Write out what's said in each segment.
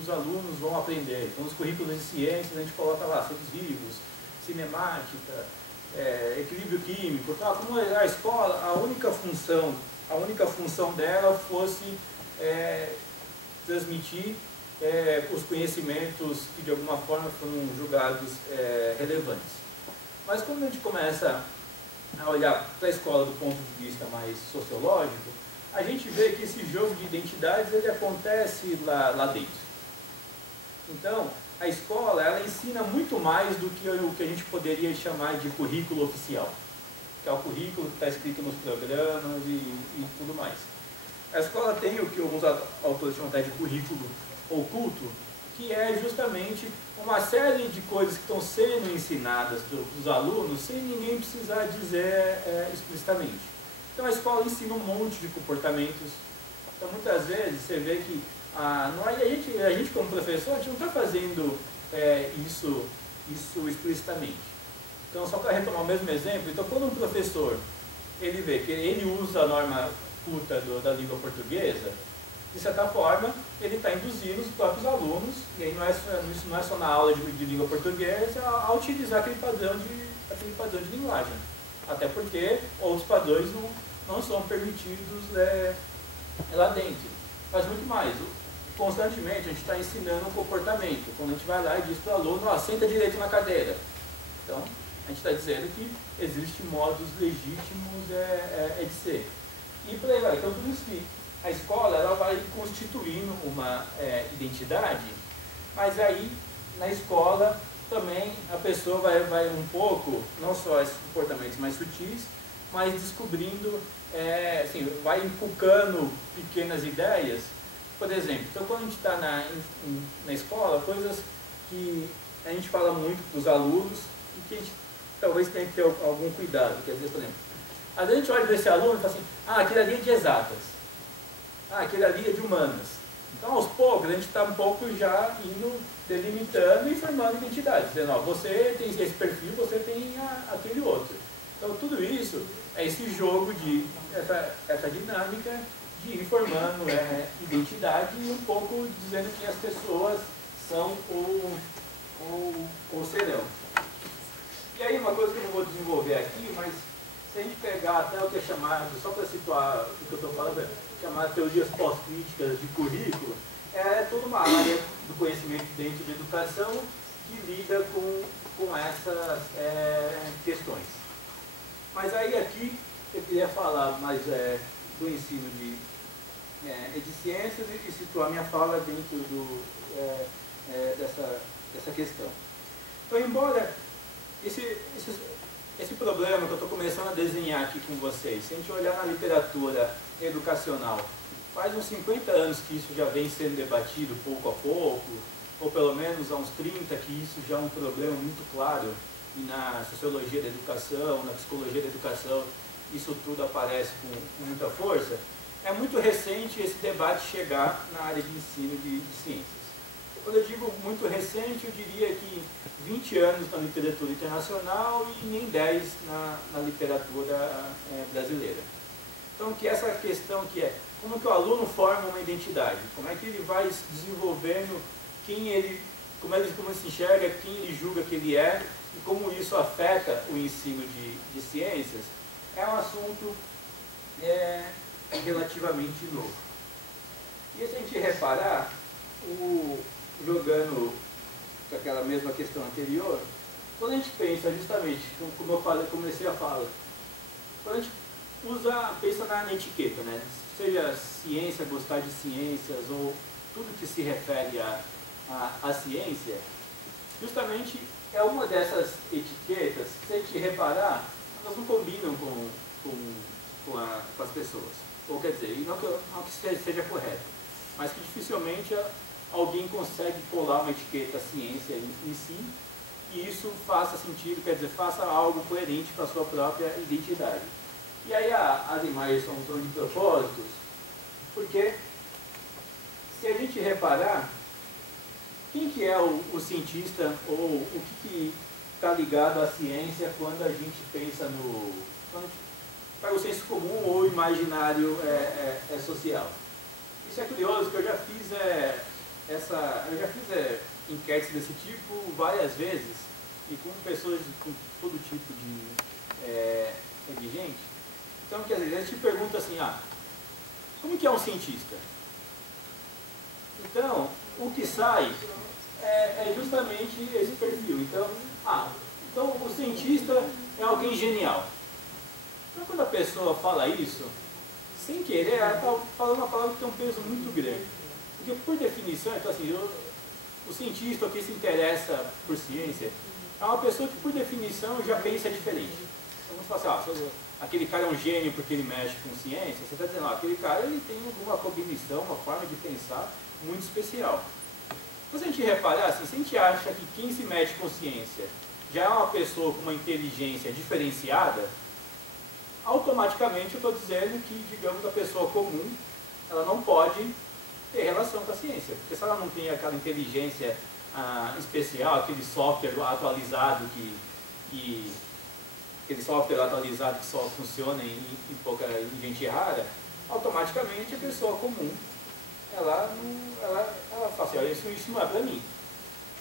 os alunos vão aprender. Então, nos currículos de ciências, a gente coloca lá seres vivos, cinemática, equilíbrio químico, tal. Como a escola, a única função dela fosse transmitir os conhecimentos que de alguma forma foram julgados relevantes. Mas quando a gente começa a olhar para a escola do ponto de vista mais sociológico, a gente vê que esse jogo de identidades ele acontece lá dentro. Então, a escola ela ensina muito mais do que o que a gente poderia chamar de currículo oficial, que é o currículo que está escrito nos programas e tudo mais. A escola tem o que alguns autores chamam até de currículo oculto, que é justamente uma série de coisas que estão sendo ensinadas para os alunos sem ninguém precisar dizer explicitamente. Então a escola ensina um monte de comportamentos. Então muitas vezes você vê que a gente como professor, a gente não está fazendo isso explicitamente. Então só para retomar o mesmo exemplo, então quando um professor ele vê que ele usa a norma culta da língua portuguesa, de certa forma, ele está induzindo os próprios alunos, e aí isso não é só na aula de língua portuguesa, a utilizar aquele padrão de linguagem. Até porque outros padrões não são permitidos lá dentro. Mas muito mais, constantemente a gente está ensinando um comportamento. Quando a gente vai lá e diz para o aluno, senta direito na cadeira. Então, a gente está dizendo que existem modos legítimos de ser. E por aí vai. Então, por isso que a escola ela vai constituindo uma identidade, mas aí na escola também a pessoa vai um pouco, não só esses comportamentos mais sutis, mas descobrindo, vai inculcando pequenas ideias. Por exemplo, então quando a gente está na escola, coisas que a gente fala muito para os alunos e que a gente talvez tenha que ter algum cuidado. Quer dizer, por exemplo, às vezes a gente olha para esse aluno e fala assim, aquele ali é de exatas. Aquele ali é de humanas. Então, aos poucos, a gente está um pouco já indo delimitando e formando identidades. Dizendo, você tem esse perfil, você tem aquele outro. Então, tudo isso é esse jogo essa dinâmica de ir formando identidade e um pouco dizendo que as pessoas são ou serão. E aí, uma coisa que eu não vou desenvolver aqui, mas se a gente pegar até o que é chamado, só para situar o que eu estou falando, chamado teorias pós-críticas de currículo, é toda uma área do conhecimento dentro de educação que lida com essas questões. Mas aí aqui eu queria falar mais do ensino de ciências e situar minha fala dentro dessa questão. Então, embora esse problema que eu estou começando a desenhar aqui com vocês, se a gente olhar na literatura educacional, faz uns 50 anos que isso já vem sendo debatido pouco a pouco, ou pelo menos há uns 30 que isso já é um problema muito claro, e na sociologia da educação, na psicologia da educação, isso tudo aparece com muita força. É muito recente esse debate chegar na área de ensino de ciências. Quando eu digo muito recente, eu diria que 20 anos na literatura internacional e nem 10 na literatura brasileira. Então, que essa questão que é, como que o aluno forma uma identidade? Como é que ele vai se desenvolvendo, como ele se enxerga, quem ele julga que ele é, e como isso afeta o ensino de ciências, é um assunto relativamente novo. E se a gente reparar, jogando com aquela mesma questão anterior, quando a gente pensa justamente, como eu comecei a falar, quando a gente pensa na etiqueta, né? Seja ciência, gostar de ciências, ou tudo que se refere à ciência, justamente é uma dessas etiquetas que, se a gente reparar, elas não combinam com as pessoas. Ou quer dizer, não que seja correto, mas que dificilmente alguém consegue colar uma etiqueta ciência em si, e isso faça sentido, quer dizer, faça algo coerente para a sua própria identidade. E aí as imagens são de propósitos, porque se a gente reparar, quem que é o cientista, ou o que está ligado à ciência quando a gente pensa quando a gente pega o senso comum ou o imaginário social? Isso é curioso, que eu já fiz eu já fiz enquetes desse tipo várias vezes, e com pessoas com todo tipo de gente. Então, quer dizer, a gente pergunta assim, como que é um cientista? Então, o que sai é justamente esse perfil. Então, o cientista é alguém genial. Então, quando a pessoa fala isso, sem querer, ela está falando uma palavra que tem um peso muito grande. Porque, por definição, então, assim, o cientista que se interessa por ciência é uma pessoa que, por definição, já pensa diferente. Então, você fala assim, aquele cara é um gênio porque ele mexe com ciência, você está dizendo, aquele cara ele tem alguma cognição, uma forma de pensar muito especial. Se a gente reparar, assim, se a gente acha que quem se mexe com ciência já é uma pessoa com uma inteligência diferenciada, automaticamente eu estou dizendo que, digamos, a pessoa comum, ela não pode ter relação com a ciência. Porque se ela não tem aquela inteligência especial, aquele software atualizado que só funciona em gente rara, automaticamente a pessoa comum, ela fala assim, olha, isso não é para mim.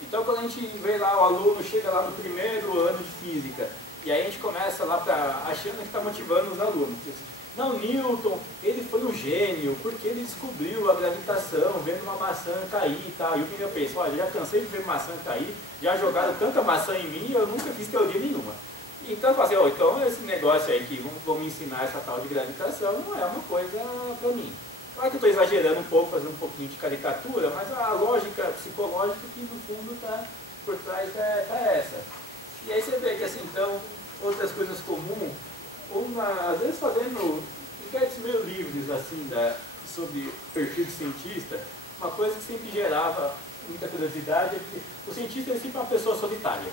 Então, quando a gente vê lá, o aluno chega lá no primeiro ano de física, e aí a gente começa lá achando que está motivando os alunos. Não, Newton, ele foi um gênio, porque ele descobriu a gravitação, vendo uma maçã cair e tal. E o que eu penso, olha, já cansei de ver maçã cair, já jogaram tanta maçã em mim, eu nunca fiz teoria nenhuma. Então, eu falei, então esse negócio aí que vão me ensinar essa tal de gravitação não é uma coisa para mim. Claro que eu estou exagerando um pouco, fazendo um pouquinho de caricatura, mas a lógica psicológica que no fundo está por trás tá essa. E aí você vê que assim, então, outras coisas comuns, às vezes fazendo enquetes meio livres assim, sobre perfil de cientista, uma coisa que sempre gerava muita curiosidade é que o cientista é sempre uma pessoa solitária.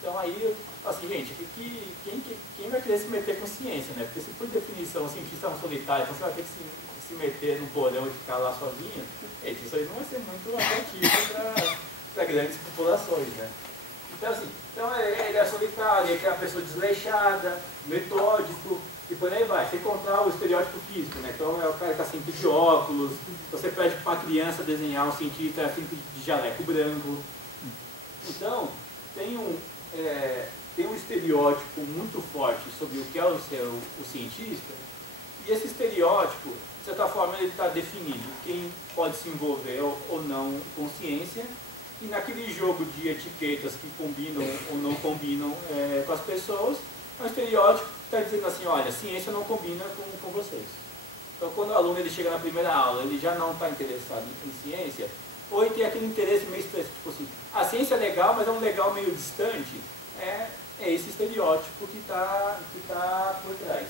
Então aí, assim, gente, quem vai querer se meter com ciência, né? Porque se por definição o cientista é um solitário, então você vai ter que se meter no porão e ficar lá sozinho, isso aí não vai ser muito atrativo para grandes populações, né? Então, assim, ele é solitário, ele é uma pessoa desleixada, metódico, e por aí vai. Você encontrar o estereótipo físico, né? Então é o cara que está sempre de óculos, você pede para uma criança desenhar um cientista sempre de jaleco branco. Então, tem um estereótipo muito forte sobre o que é o cientista, e esse estereótipo, de certa forma, ele está definido quem pode se envolver ou não com ciência, e naquele jogo de etiquetas que combinam ou não combinam com as pessoas, é um estereótipo que está dizendo assim, olha, ciência não combina com vocês. Então, quando o aluno ele chega na primeira aula, ele já não está interessado em ciência, ou ele tem aquele interesse meio específico, tipo assim, a ciência é legal, mas é um legal meio distante, é esse estereótipo que tá por trás.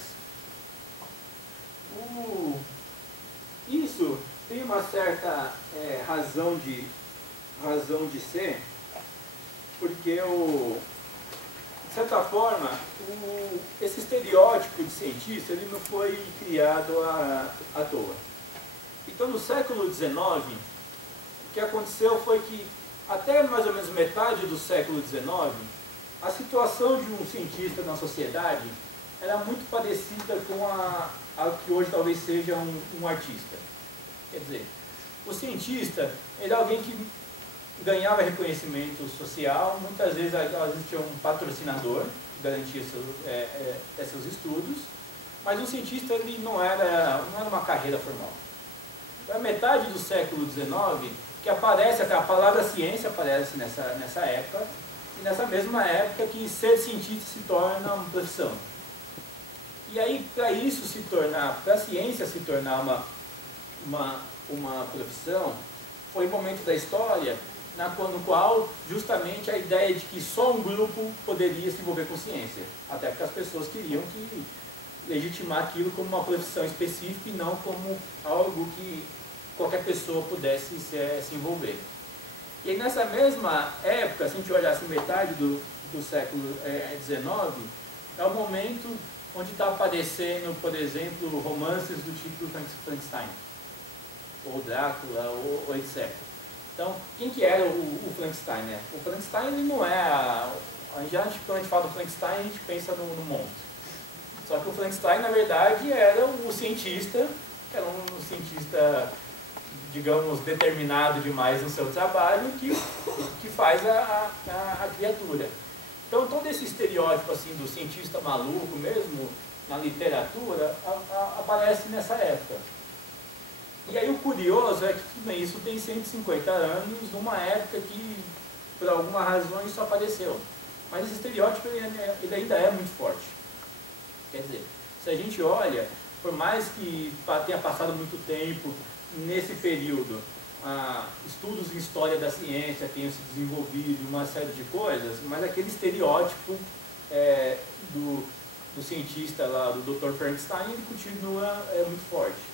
Isso tem uma certa razão de ser, porque, de certa forma, esse estereótipo de cientista ele não foi criado à toa. Então, no século XIX, o que aconteceu foi que, até mais ou menos metade do século XIX, a situação de um cientista na sociedade era muito parecida com a que hoje talvez seja um artista. Quer dizer, o cientista era alguém que ganhava reconhecimento social, muitas vezes tinha um patrocinador que garantia seus estudos, mas o cientista ele não era uma carreira formal. Então, a metade do século XIX, que aparece, a palavra ciência aparece nessa época, e nessa mesma época que ser cientista se torna uma profissão. E aí, para a ciência se tornar uma profissão, foi um momento da história no qual justamente a ideia de que só um grupo poderia se envolver com ciência, até porque as pessoas queriam legitimar aquilo como uma profissão específica e não como algo que qualquer pessoa pudesse se envolver. E nessa mesma época, se a gente olhar assim, metade do século XIX, é o momento onde está aparecendo, por exemplo, romances do tipo Frankenstein, ou Drácula, ou etc. Então, quem que era o Frankenstein, né? O Frankenstein ele não é... quando a gente fala do Frankenstein, a gente pensa no monstro. Só que o Frankenstein, na verdade, era o cientista, que era um cientista digamos, determinado demais no seu trabalho que faz a criatura. Então, todo esse estereótipo assim, do cientista maluco, mesmo na literatura, aparece nessa época. E aí o curioso é que isso tem 150 anos, numa época que, por alguma razão, isso apareceu. Mas esse estereótipo ele ainda é muito forte. Quer dizer, se a gente olha, por mais que tenha passado muito tempo nesse período, estudos em história da ciência tenham se desenvolvido, uma série de coisas, mas aquele estereótipo do cientista lá, do Dr. Frankenstein, ele continua muito forte.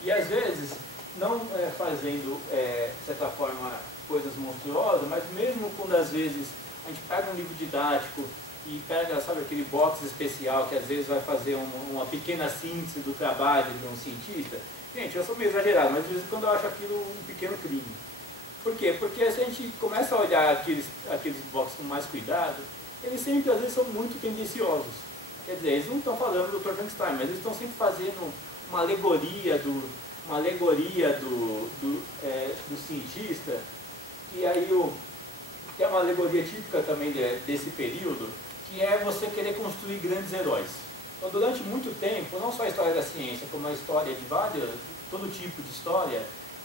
E às vezes, não fazendo, de certa forma, coisas monstruosas, mas mesmo quando às vezes a gente pega um livro didático e pega, sabe, aquele box especial que às vezes vai fazer uma pequena síntese do trabalho de um cientista. Gente, eu sou meio exagerado, mas de vez em quando eu acho aquilo um pequeno crime. Por quê? Porque se a gente começa a olhar aqueles boxes com mais cuidado, eles sempre, às vezes, são muito tendenciosos. Quer dizer, eles não estão falando do Dr. Frankenstein, mas eles estão sempre fazendo uma alegoria do cientista, que aí que é uma alegoria típica também desse período, que é você querer construir grandes heróis. Então, durante muito tempo, não só a história da ciência, como a história de todo tipo de história,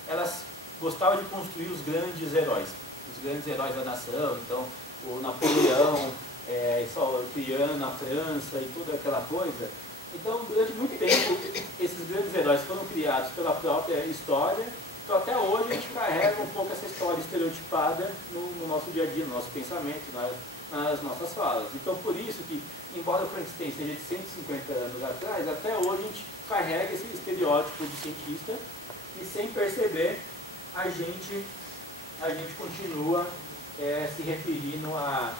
elas gostavam de construir os grandes heróis da nação. Então, o Napoleão, criando a França e toda aquela coisa. Então, durante muito tempo, esses grandes heróis foram criados pela própria história. Então, até hoje, a gente carrega um pouco essa história estereotipada no nosso dia a dia, no nosso pensamento, nas nossas falas. Então, por isso que, embora o Frankenstein seja de 150 anos atrás, até hoje a gente carrega esse estereótipo de cientista e, sem perceber, a gente continua se referindo à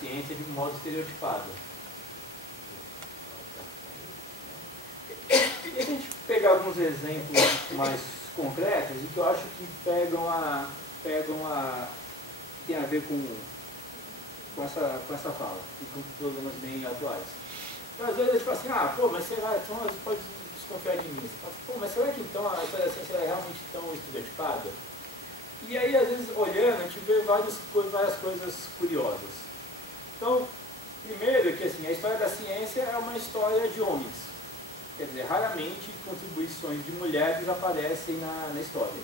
ciência de um modo estereotipado. E se a gente pegar alguns exemplos mais concretos, e que eu acho que tem a ver com essa fala, e com problemas bem atuais. Então, às vezes a gente fala assim, mas será, então você pode desconfiar de mim. Você fala, mas será que então a ciência é realmente tão estereotipada? E aí, às vezes, olhando, a gente vê várias coisas curiosas. Então, primeiro que assim, a história da ciência é uma história de homens. Quer dizer, raramente contribuições de mulheres aparecem na história.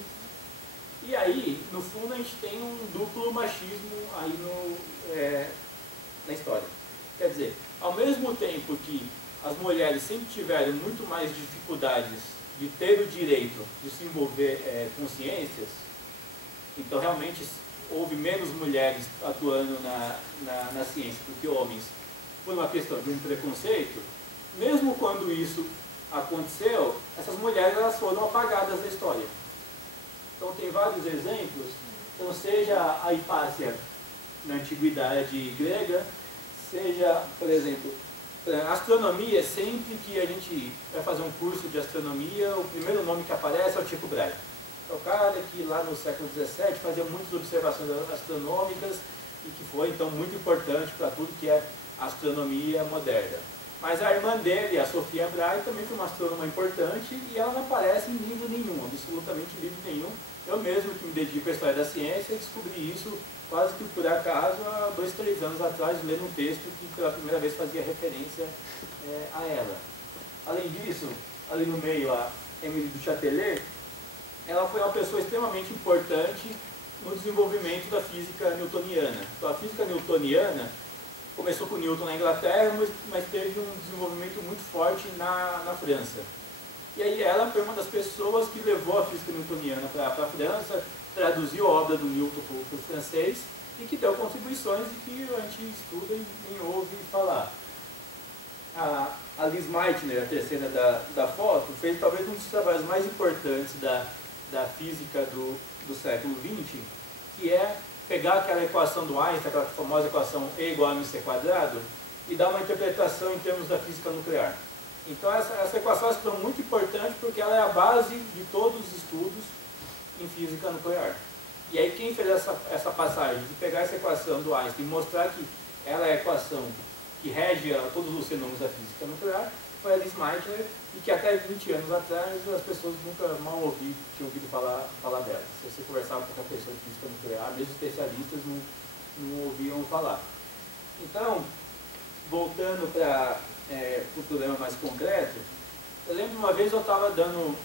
E aí, no fundo, a gente tem um duplo machismo aí na história. Quer dizer, ao mesmo tempo que as mulheres sempre tiveram muito mais dificuldades de ter o direito de se envolver com ciências, então realmente houve menos mulheres atuando na ciência do que homens, por uma questão de um preconceito, mesmo quando isso aconteceu, essas mulheres elas foram apagadas da história. Então tem vários exemplos, então seja a Hipácia na antiguidade grega, seja, por exemplo, a astronomia, sempre que a gente vai fazer um curso de astronomia, o primeiro nome que aparece é o Tycho Brahe. É o cara que lá no século XVII fazia muitas observações astronômicas e que foi então muito importante para tudo que é astronomia moderna. Mas a irmã dele, a Sophia Brahe, também foi uma astrônoma importante e ela não aparece em livro nenhum, absolutamente em livro nenhum. Eu mesmo, que me dedico à história da ciência, descobri isso quase que por acaso há 2, 3 anos atrás, lendo um texto que pela primeira vez fazia referência a ela. Além disso, ali no meio, a Émilie du Châtelet, ela foi uma pessoa extremamente importante no desenvolvimento da física newtoniana. Então, a física newtoniana começou com Newton na Inglaterra, mas teve um desenvolvimento muito forte na França. E aí ela foi uma das pessoas que levou a física newtoniana para a França, traduziu a obra do Newton para o francês e que deu contribuições e que a gente estuda e nem ouve falar. A Liz Meitner, a terceira da foto, fez talvez um dos trabalhos mais importantes da física do século XX, que é pegar aquela equação do Einstein, aquela famosa equação E igual a mc², e dar uma interpretação em termos da física nuclear. Então essa equação é muito importante porque ela é a base de todos os estudos em física nuclear. E aí quem fez essa passagem de pegar essa equação do Einstein e mostrar que ela é a equação que rege todos os fenômenos da física nuclear foi a Liz Meitner, e que até 20 anos atrás as pessoas nunca mal tinham ouvido falar dela. Se você conversava com qualquer pessoa de física nuclear, mesmo especialistas não ouviam falar. Então, voltando para o problema mais concreto, eu lembro uma vez eu estava dando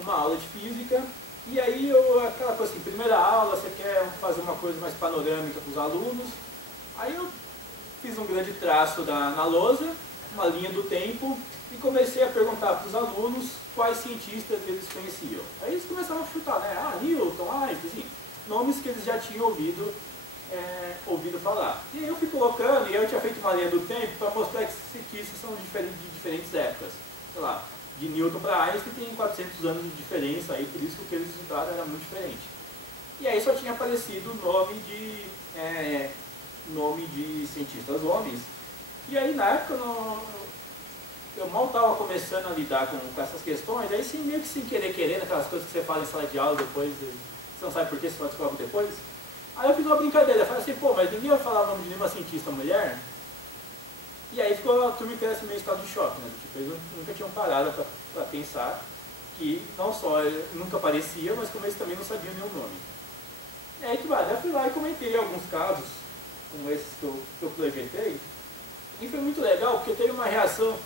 uma aula de física, e aí aquela coisa assim, primeira aula, você quer fazer uma coisa mais panorâmica para os alunos, aí eu fiz um grande traço na lousa, uma linha do tempo, e comecei a perguntar para os alunos quais cientistas eles conheciam. Aí eles começaram a chutar, né? Newton, Einstein, assim, nomes que eles já tinham ouvido falar. E aí eu fui colocando, e eu tinha feito uma linha do tempo para mostrar que cientistas são de diferentes épocas. Sei lá, de Newton para Einstein tem 400 anos de diferença, aí por isso que o que eles estudaram era muito diferente. E aí só tinha aparecido nome de cientistas homens. E aí na época eu mal estava começando a lidar com essas questões, aí meio que sem querer, aquelas coisas que você fala em sala de aula depois, você não sabe por que, você só descobre depois. Aí eu fiz uma brincadeira, eu falei assim, pô, mas ninguém vai falar o nome de nenhuma cientista mulher? E aí ficou a turma inteira assim, meio estado de choque, né? Tipo, eles nunca tinham parado para pensar que não só nunca aparecia, mas como eles também não sabiam nenhum nome. E aí eu fui lá e comentei alguns casos, como esses que eu projetei, e foi muito legal, porque teve uma reação,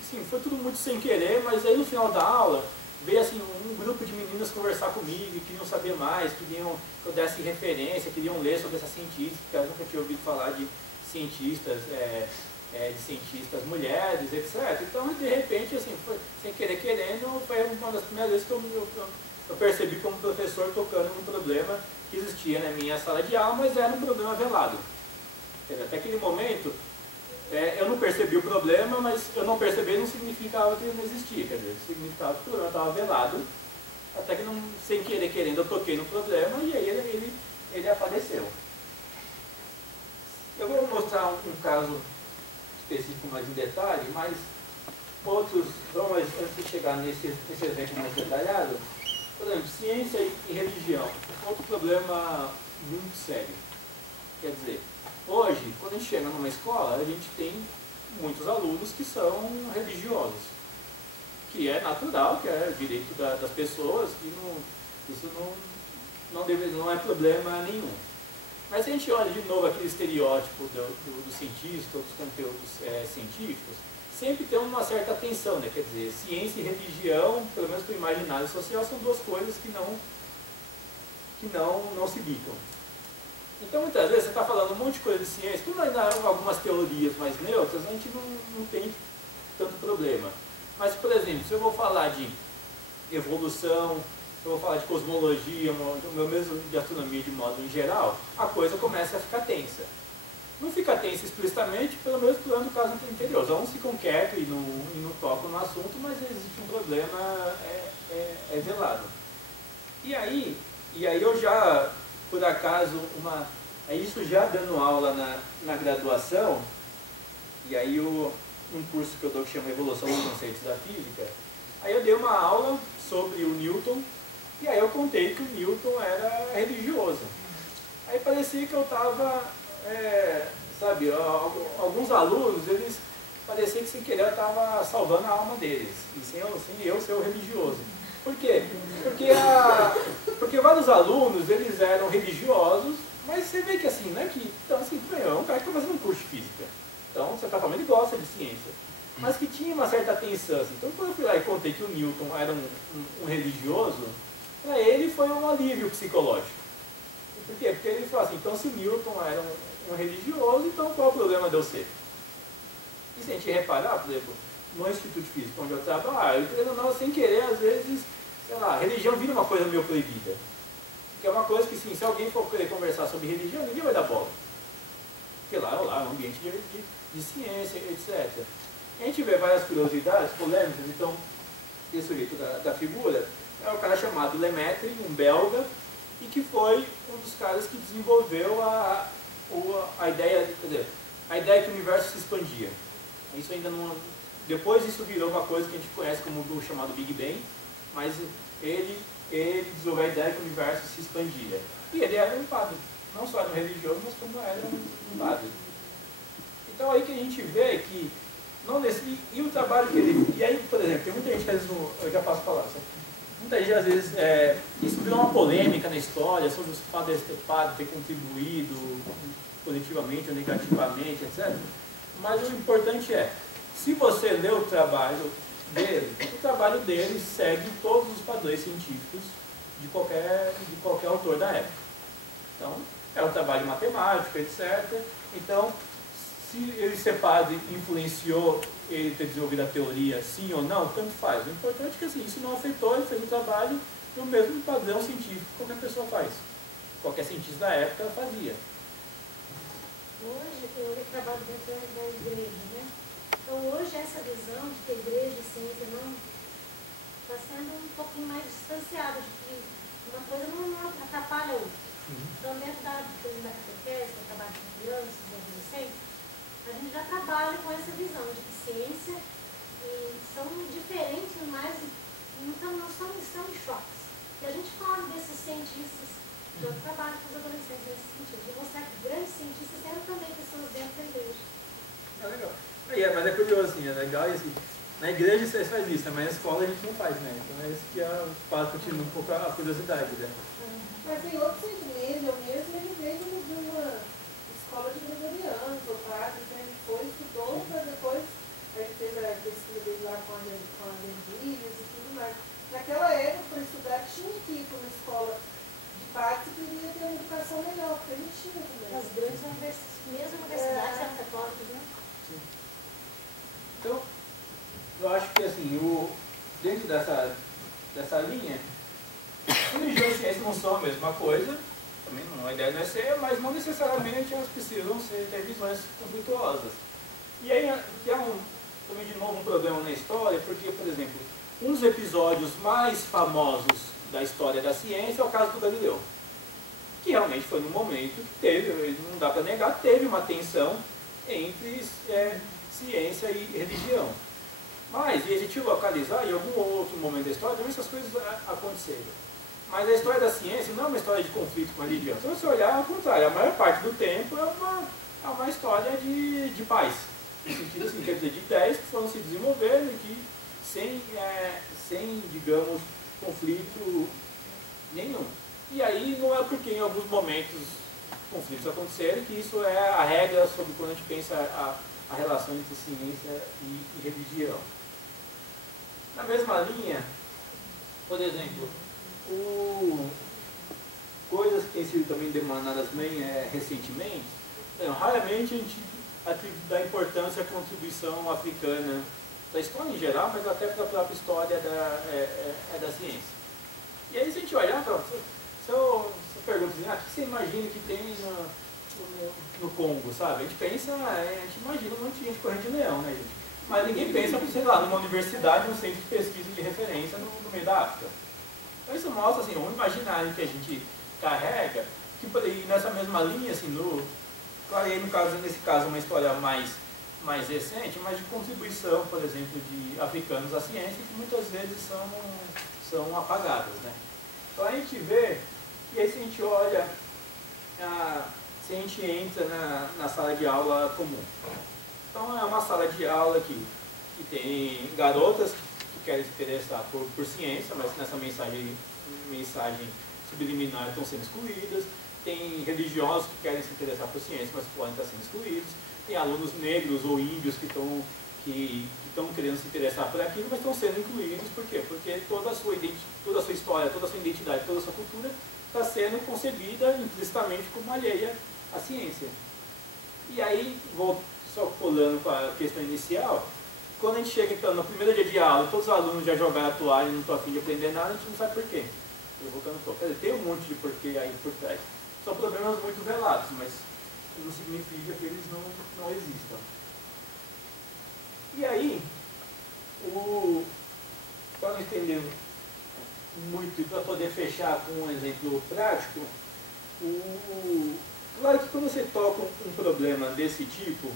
assim, foi tudo muito sem querer, mas aí no final da aula, veio assim, um grupo de meninas conversar comigo, queriam saber mais, queriam que eu desse referência, queriam ler sobre essas cientistas, porque elas nunca tinham ouvido falar de cientistas, de cientistas mulheres, etc. Então, de repente, assim, foi, sem querer querendo, foi uma das primeiras vezes que eu percebi como professor tocando num problema que existia na minha sala de aula, mas era um problema velado. Até aquele momento, eu não percebi o problema, mas eu não perceber não significava que ele não existia, quer dizer, significava que o problema estava velado, até que não, sem querer querendo eu toquei no problema e aí ele apareceu. Eu vou mostrar um caso específico mais em detalhe, mas outros, vamos antes de chegar nesse exemplo mais detalhado, por exemplo, ciência e religião, outro problema muito sério. Quer dizer, hoje, quando a gente chega numa escola, a gente tem muitos alunos que são religiosos, que é natural, que é direito das pessoas, que isso não é problema nenhum. Mas se a gente olha de novo aquele estereótipo do cientista, dos conteúdos científicos, sempre tem uma certa tensão, né? Quer dizer, ciência e religião, pelo menos para o imaginário social, são duas coisas que não se bicam. Então, muitas vezes, você está falando um monte de coisa de ciência, como ainda há algumas teorias mais neutras, a gente não tem tanto problema. Mas, por exemplo, se eu vou falar de evolução, se eu vou falar de cosmologia, meu mesmo de astronomia de modo em geral, a coisa começa a ficar tensa. Não fica tensa explicitamente, pelo menos plano do caso anterior. Os alunos ficam quietos e não tocam no assunto, mas existe um problema velado. E aí eu já, por acaso, isso já dando aula na graduação, e aí um curso que eu dou que chama Evolução dos Conceitos da Física, aí eu dei uma aula sobre o Newton, e aí eu contei que o Newton era religioso. Aí parecia que eu estava, alguns alunos, eles parecia que sem querer eu estava salvando a alma deles, e sem eu ser o religioso. Por quê? Porque vários alunos, eles eram religiosos, mas você vê que assim, né, então assim, é um cara que está fazendo um curso de física. Então, você está falando, ele gosta de ciência. Mas que tinha uma certa tensão. Assim. Então, quando eu fui lá e contei que o Newton era um religioso, para ele foi um alívio psicológico. Por quê? Porque ele falou assim, então se o Newton era um religioso, então qual é o problema de eu ser? E se a gente reparar, por exemplo, no Instituto de Física, onde eu trabalho, sem querer, às vezes, sei lá, religião vira uma coisa meio proibida. Que é uma coisa que, sim, se alguém for querer conversar sobre religião, ninguém vai dar bola. Porque lá é um ambiente de ciência, etc. A gente vê várias curiosidades, polêmicas, então, esse sujeito da figura é um cara chamado Lemaitre, um belga, e que foi um dos caras que desenvolveu a ideia, quer dizer, a ideia que o universo se expandia. Isso ainda não... Depois isso virou uma coisa que a gente conhece como o chamado Big Bang, mas ele desenvolveu a ideia que o universo se expandia. E ele era um padre. Não só era um religioso, mas como era um padre. Então aí que a gente vê que Não nesse, e o trabalho que ele... E aí, por exemplo, tem muita gente que às vezes, eu já passo a palavra, muita gente às vezes, isso virou uma polêmica na história sobre os padres ter contribuído positivamente ou negativamente, etc. Mas o importante é, se você lê o trabalho dele segue todos os padrões científicos de qualquer autor da época. Então, é um trabalho matemático, etc. Então, se ele ser padre influenciou ele ter desenvolvido a teoria, sim ou não, tanto faz. O importante é que assim, isso não afetou, ele fez o trabalho no mesmo padrão científico que qualquer pessoa faz. Qualquer cientista da época fazia. Hoje, eu trabalho dentro da igreja, né? Então, hoje, essa visão de que a igreja e ciência não está sendo um pouquinho mais distanciada, de que uma coisa não atrapalha a outra. Então, dentro da catequese, do trabalho com crianças e adolescentes, a gente já trabalha com essa visão de que ciência são diferentes, mas não estão em choques. E a gente fala desses cientistas, eu trabalho com os adolescentes nesse sentido, de mostrar que grandes cientistas eram também pessoas dentro da igreja. É legal. Mas é curioso, assim, é legal, e assim, na igreja você faz isso, mas na escola a gente não faz, né? Então é isso que faz continuar um pouco a curiosidade, né? Mas tem outros segredos, eu mesmo ele veio de uma escola de gregorianos, ou padre, então ele foi, estudou, para depois ele fez a pesquisa dele lá com as Endílias e tudo mais. Naquela época, para estudar, tinha que ir para uma escola de padre que queria ter uma educação melhor, porque não tinha também. As grandes universidades eram católicas, né? Sim. Então, eu acho que assim, dentro dessa linha, religião e ciência não são a mesma coisa, também a ideia não é ser, mas não necessariamente elas precisam ter visões conflituosas. E aí também de novo um problema na história, porque, por exemplo, um dos episódios mais famosos da história da ciência é o caso do Galileu, que realmente foi num momento que teve, não dá para negar, teve uma tensão entre ciência e religião. Mas, e a gente localizar em algum outro momento da história, também essas coisas aconteceram. Mas a história da ciência não é uma história de conflito com a religião. Se você olhar, ao contrário, a maior parte do tempo é uma história de paz. No sentido assim, quer dizer, de ideias que foram se desenvolvendo e que sem, digamos, conflito nenhum. E aí não é porque em alguns momentos conflitos aconteceram que isso é a regra sobre quando a gente pensa a relação entre ciência e religião. Na mesma linha, por exemplo, coisas que têm sido também demandadas bem recentemente, raramente a gente dá importância à contribuição africana da história em geral, mas até para a própria história da ciência. E aí se a gente olhar, se eu pergunto assim, o que você imagina que tem no Congo, sabe? A gente pensa, a gente imagina um monte de gente correndo de leão, né, gente? Mas ninguém pensa, sei lá, numa universidade, num centro de pesquisa de referência no meio da África. Então isso mostra assim, um imaginário que a gente carrega, que nessa mesma linha, assim, claro, aí nesse caso uma história mais recente, mas de contribuição, por exemplo, de africanos à ciência, que muitas vezes são apagadas, né? Então a gente vê, e aí se a gente olha, se a gente entra na sala de aula comum. Então é uma sala de aula que tem garotas que querem se interessar por ciência, mas nessa mensagem subliminar estão sendo excluídas. Tem religiosos que querem se interessar por ciência, mas podem estar sendo excluídos. Tem alunos negros ou índios que estão querendo se interessar por aquilo, mas estão sendo incluídos. Por quê? Porque toda a sua história, toda a sua identidade, toda a sua cultura está sendo concebida implicitamente como alheia à ciência. E aí, vou só pulando para a questão inicial, quando a gente chega então no primeiro dia de aula, todos os alunos já jogaram a toalha e não estão a fim de aprender nada, a gente não sabe por quê. Voltando um pouco. Quer dizer, tem um monte de porquê aí por trás. São problemas muito velados, mas não significa que eles não existam. E aí, para não entender muito e para poder fechar com um exemplo prático, claro que quando você toca um problema desse tipo,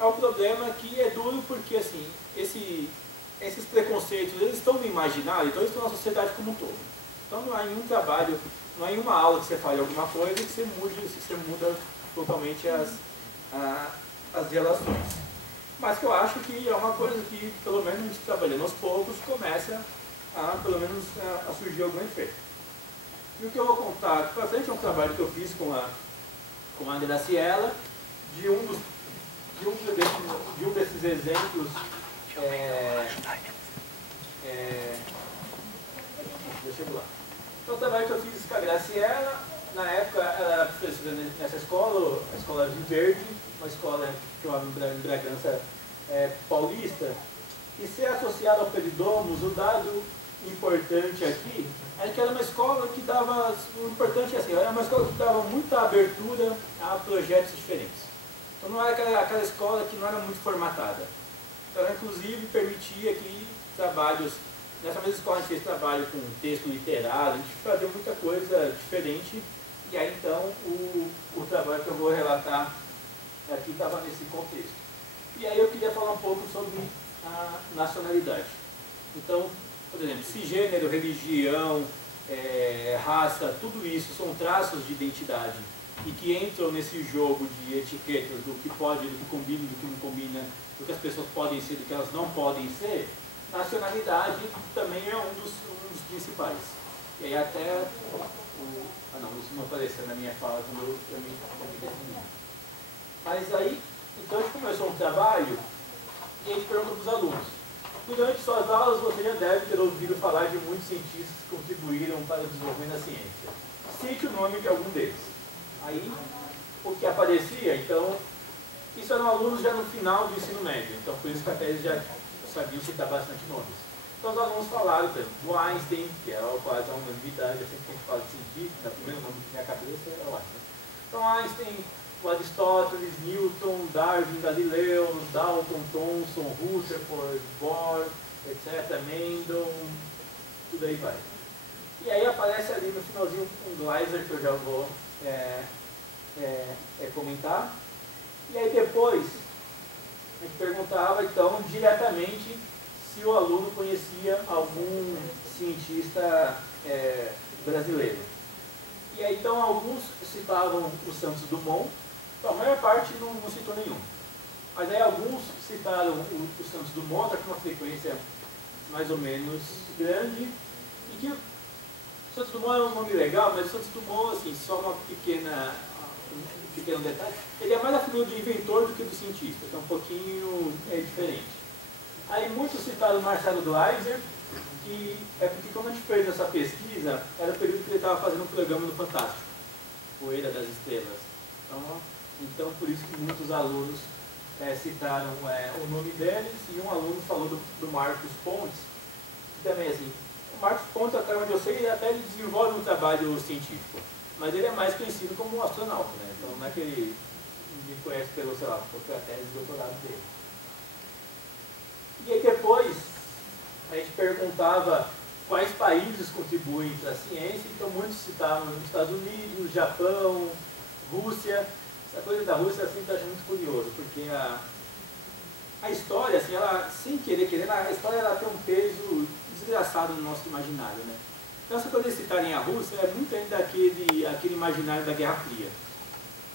é um problema que é duro porque assim, esses preconceitos eles estão no imaginário, então eles estão na sociedade como um todo. Então não há nenhum trabalho, não há nenhuma aula que você fale alguma coisa que você muda totalmente as relações. mas que eu acho que é uma coisa que, pelo menos a gente trabalhando aos poucos, começa a, pelo menos, a surgir algum efeito. E o que eu vou contar aqui para frente é um trabalho que eu fiz com a Graciela, de um desses exemplos. Deixa eu lá. Então, o trabalho que eu fiz com a Graciela, na época ela era professora nessa escola, a Escola Rio Verde, uma escola que eu amo em Bragança Paulista, e ser associada ao Peridomos, o dado importante aqui é que era uma escola que dava, o importante é assim, era uma escola que dava muita abertura a projetos diferentes. Então não era aquela escola que não era muito formatada. Então ela inclusive permitia que trabalhos, nessa mesma escola a gente fez trabalho com texto literário, a gente fazia muita coisa diferente, e aí então o trabalho que eu vou relatar aqui estava nesse contexto. E aí eu queria falar um pouco sobre a nacionalidade. Então, por exemplo, se gênero, religião, raça, tudo isso são traços de identidade e que entram nesse jogo de etiquetas do que pode, do que combina, do que não combina, do que as pessoas podem ser, do que elas não podem ser, nacionalidade também é um dos principais. E aí até isso não apareceu na minha fala quando eu me defini. Mas aí, então a gente começou um trabalho e a gente perguntou para os alunos. Durante suas aulas você já deve ter ouvido falar de muitos cientistas que contribuíram para o desenvolvimento da ciência. Cite o nome de algum deles. Aí, o que aparecia, então, isso eram alunos já no final do ensino médio, então por isso que até eles já sabiam citar bastante nomes. Então os alunos falaram, por exemplo, do Einstein, que é quase uma unanimidade, sempre que a gente fala de científico, o primeiro nome que vem à cabeça é o Einstein. Então Einstein, o Aristóteles, Newton, Darwin, Galileu, Dalton, Thomson, Rutherford, Bohr, etc., Mendel, tudo aí vai. E aí aparece ali no finalzinho um Gleiser, que eu já vou comentar. E aí depois a gente perguntava então diretamente se o aluno conhecia algum cientista brasileiro. E aí então alguns citavam o Santos Dumont, então, a maior parte não citou nenhum. Mas aí alguns citaram o Santos Dumont, até com uma frequência mais ou menos grande, e que o Santos Dumont é um nome legal, mas o Santos Dumont, assim, só um pequeno detalhe, ele é mais a figura do inventor do que do cientista, então um pouquinho diferente. Aí muitos citaram o Marcelo Gleiser, que é porque quando a gente fez essa pesquisa, era o período que ele estava fazendo um programa no Fantástico, Poeira das Estrelas. Então por isso que muitos alunos citaram o nome deles, e um aluno falou do Marcos Pontes, que também assim, o Marcos Pontes, até onde eu sei, ele desenvolve um trabalho científico, mas ele é mais conhecido como um astronauta, né? Então não é que ele me conhece pelo, sei lá, pela tese de doutorado dele. E aí depois a gente perguntava quais países contribuem para a ciência, então muitos citavam os Estados Unidos, Japão, Rússia. Essa coisa da Rússia assim, eu acho muito curioso, porque a história, assim, ela, sem querer, a história ela tem um peso desgraçado no nosso imaginário, né? Então essa coisa de citarem a Rússia é muito ainda aquele imaginário da Guerra Fria,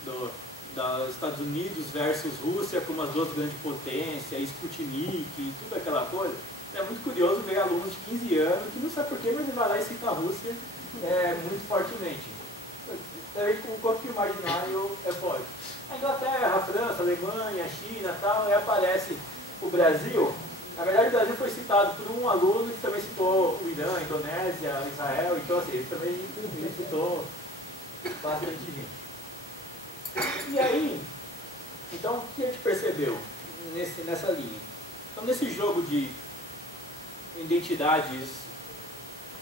dos Estados Unidos versus Rússia como as duas grandes potências, Sputnik e tudo aquela coisa. É muito curioso ver alunos de 15 anos que não sabe porquê, mas ele vai lá e cita a Rússia muito fortemente. Com o quanto que o imaginário é forte. A Inglaterra, a França, a Alemanha, a China e tal, aí aparece o Brasil. Na verdade o Brasil foi citado por um aluno que também citou o Irã, a Indonésia, Israel, então assim, ele também citou bastante gente. E aí, então o que a gente percebeu nessa linha? Então nesse jogo de identidades,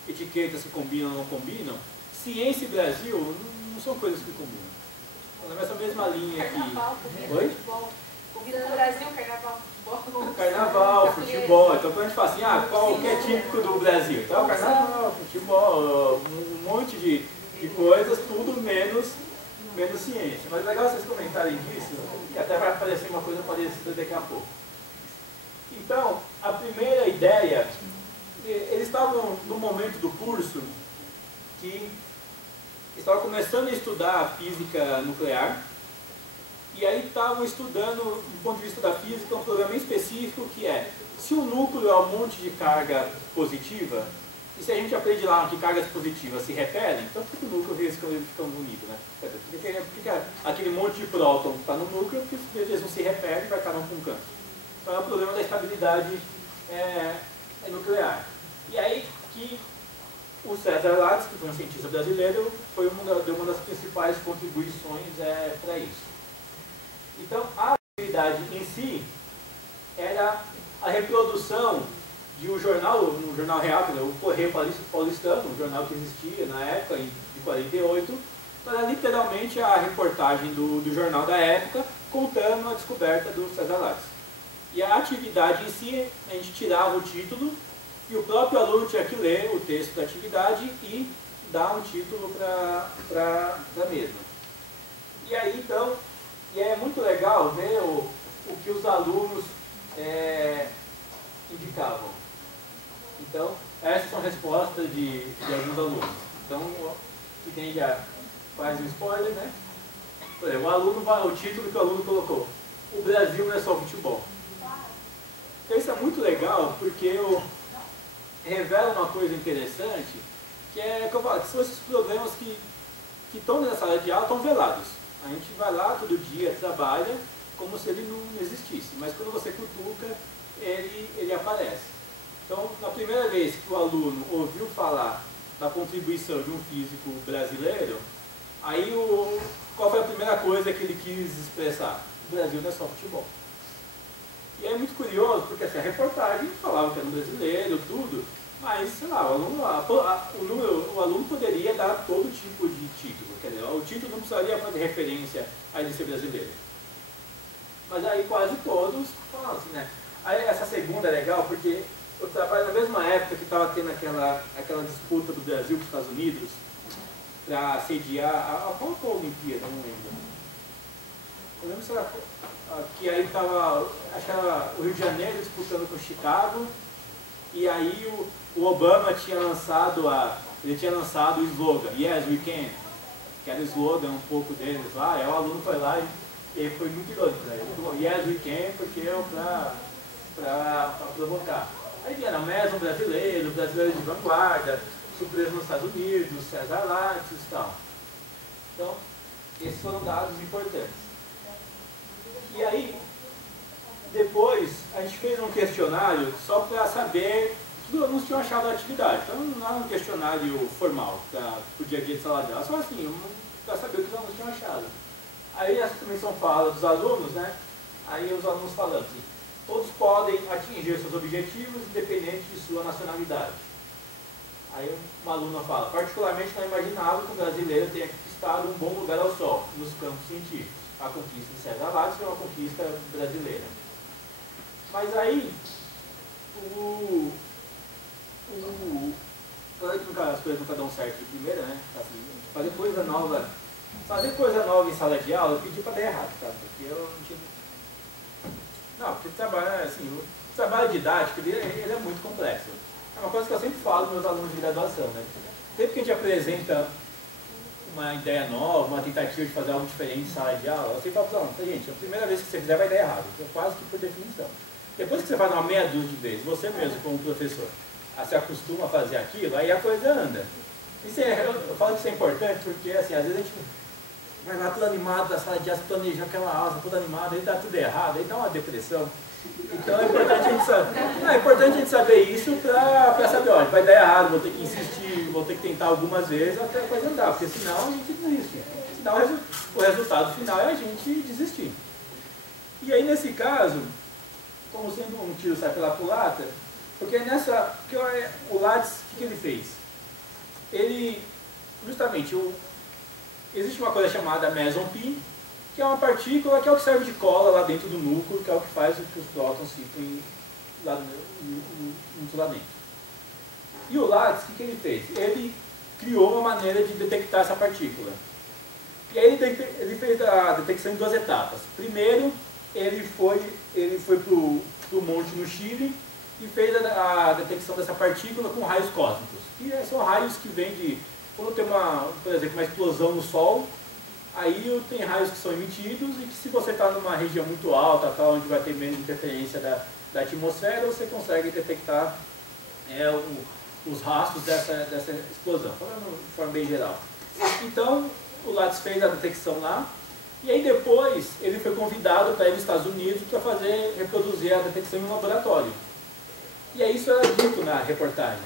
etiquetas que combinam ou não combinam, ciência e Brasil não são coisas que combinam. Nessa mesma linha aqui. Oi? Combina no Brasil, carnaval, futebol. Carnaval, futebol. Então quando a gente fala assim, qual que é típico do Brasil? Então carnaval, futebol, um monte de coisas, tudo menos ciência. Mas é legal vocês comentarem disso, e até vai aparecer uma coisa parecida daqui a pouco. Então, a primeira ideia, eles estavam no momento do curso que estava começando a estudar a física nuclear, E aí estavam estudando, do ponto de vista da física, um problema específico que é, se o núcleo é um monte de carga positiva, e se a gente aprende lá que cargas positivas se repelem, então por que o núcleo fica unido, né? Por que aquele monte de próton que está no núcleo, porque eles não se repelem e vai cada um com um canto. Então é o problema da estabilidade nuclear. E aí que o César Lattes, que foi um cientista brasileiro, deu uma das principais contribuições para isso. Então, a atividade em si era a reprodução de um jornal real, o Correio Paulistano, um jornal que existia na época, de 48, era literalmente a reportagem do jornal da época, contando a descoberta do César Lattes. E a atividade em si, a gente tirava o título, e o próprio aluno tinha que ler o texto da atividade e dar um título para a mesma. E aí, então, é muito legal ver o que os alunos indicavam. Então, essas são respostas de alguns alunos. Então, que tem já faz um spoiler, né? Por exemplo, o título que o aluno colocou: o Brasil não é só futebol. Então, isso é muito legal, porque revela uma coisa interessante, que é que eu falo, que são esses problemas que estão na sala de aula, estão velados. A gente vai lá todo dia, trabalha, como se ele não existisse. Mas quando você cutuca, ele aparece. Então, na primeira vez que o aluno ouviu falar da contribuição de um físico brasileiro, aí qual foi a primeira coisa que ele quis expressar? O Brasil não é só futebol. E é muito curioso, porque assim, a reportagem falava que era um brasileiro, tudo, mas, sei lá, o aluno poderia dar todo tipo de título. Quer dizer, o título não precisaria fazer referência a ele ser brasileiro. Mas aí quase todos falam assim, né? Aí essa segunda é legal, porque eu trabalho na mesma época que estava tendo aquela disputa do Brasil com os Estados Unidos para sediar qual foi a Olimpíada, não lembro. Eu lembro se era, que aí estava, acho que era o Rio de Janeiro disputando com Chicago, e aí o Obama tinha lançado o slogan, Yes, we can, que era o slogan um pouco deles lá, aí o aluno foi lá e ele foi muito doido, né? Ele falou, Yes, we can, porque é para provocar. Aí era mesmo brasileiro de vanguarda, surpresa nos Estados Unidos, César Lattes e tal. Então, esses foram dados importantes. E aí, depois, a gente fez um questionário só para saber o que os alunos tinham achado da atividade. Então, não era um questionário formal para o dia a dia de sala de aula, só assim, para saber o que os alunos tinham achado. Aí, essa comissão fala dos alunos, né? Aí, os alunos falando assim, todos podem atingir seus objetivos independente de sua nacionalidade. Aí, uma aluna fala, particularmente não imaginava que o brasileiro tenha conquistado um bom lugar ao sol nos campos científicos. A conquista de César Lattes é uma conquista brasileira. Mas aí, claro que as coisas nunca dão certo de primeira, né? Assim, fazer coisa nova em sala de aula, eu pedi para dar errado, tá? Porque eu não tinha... Não, porque o trabalho didático ele é muito complexo. É uma coisa que eu sempre falo para meus alunos de graduação, né? Sempre que a gente apresenta uma ideia nova, uma tentativa de fazer algo diferente em sala de aula, eu sempre falo, gente, a primeira vez que você fizer vai dar errado, quase que por definição. Depois que você faz uma meia dúzia de vezes, você mesmo como professor, se acostuma a fazer aquilo, aí a coisa anda. Eu falo que isso é importante porque, assim, às vezes a gente vai lá tudo animado da sala de aula, planeja aquela aula, toda animada, aí dá tudo errado, aí dá uma depressão. Então é importante a gente saber isso para saber, olha, vai dar errado, vou ter que insistir, vou ter que tentar algumas vezes até a coisa andar, porque senão a gente desiste. Senão o resultado final é a gente desistir. E aí nesse caso, como sendo um tiro sai pela culatra, porque o Lattes, o que ele fez? Ele, justamente, existe uma coisa chamada meson pi, que é uma partícula que é o que serve de cola lá dentro do núcleo, que é o que faz com que os prótons fiquem muito lá dentro. E o Lattes, o que ele fez? Ele criou uma maneira de detectar essa partícula. E aí ele fez a detecção em duas etapas. Primeiro, ele foi para o monte no Chile e fez a detecção dessa partícula com raios cósmicos. E são raios que vêm de... Quando tem por exemplo, uma explosão no Sol, Aí tem raios que são emitidos e que se você está numa região muito alta, tá, onde vai ter menos interferência da atmosfera, você consegue detectar os rastros dessa explosão, falando de forma bem geral. Então, o Lattes fez a detecção lá, e aí depois ele foi convidado para ir nos Estados Unidos para reproduzir a detecção em um laboratório. E aí isso era dito na reportagem.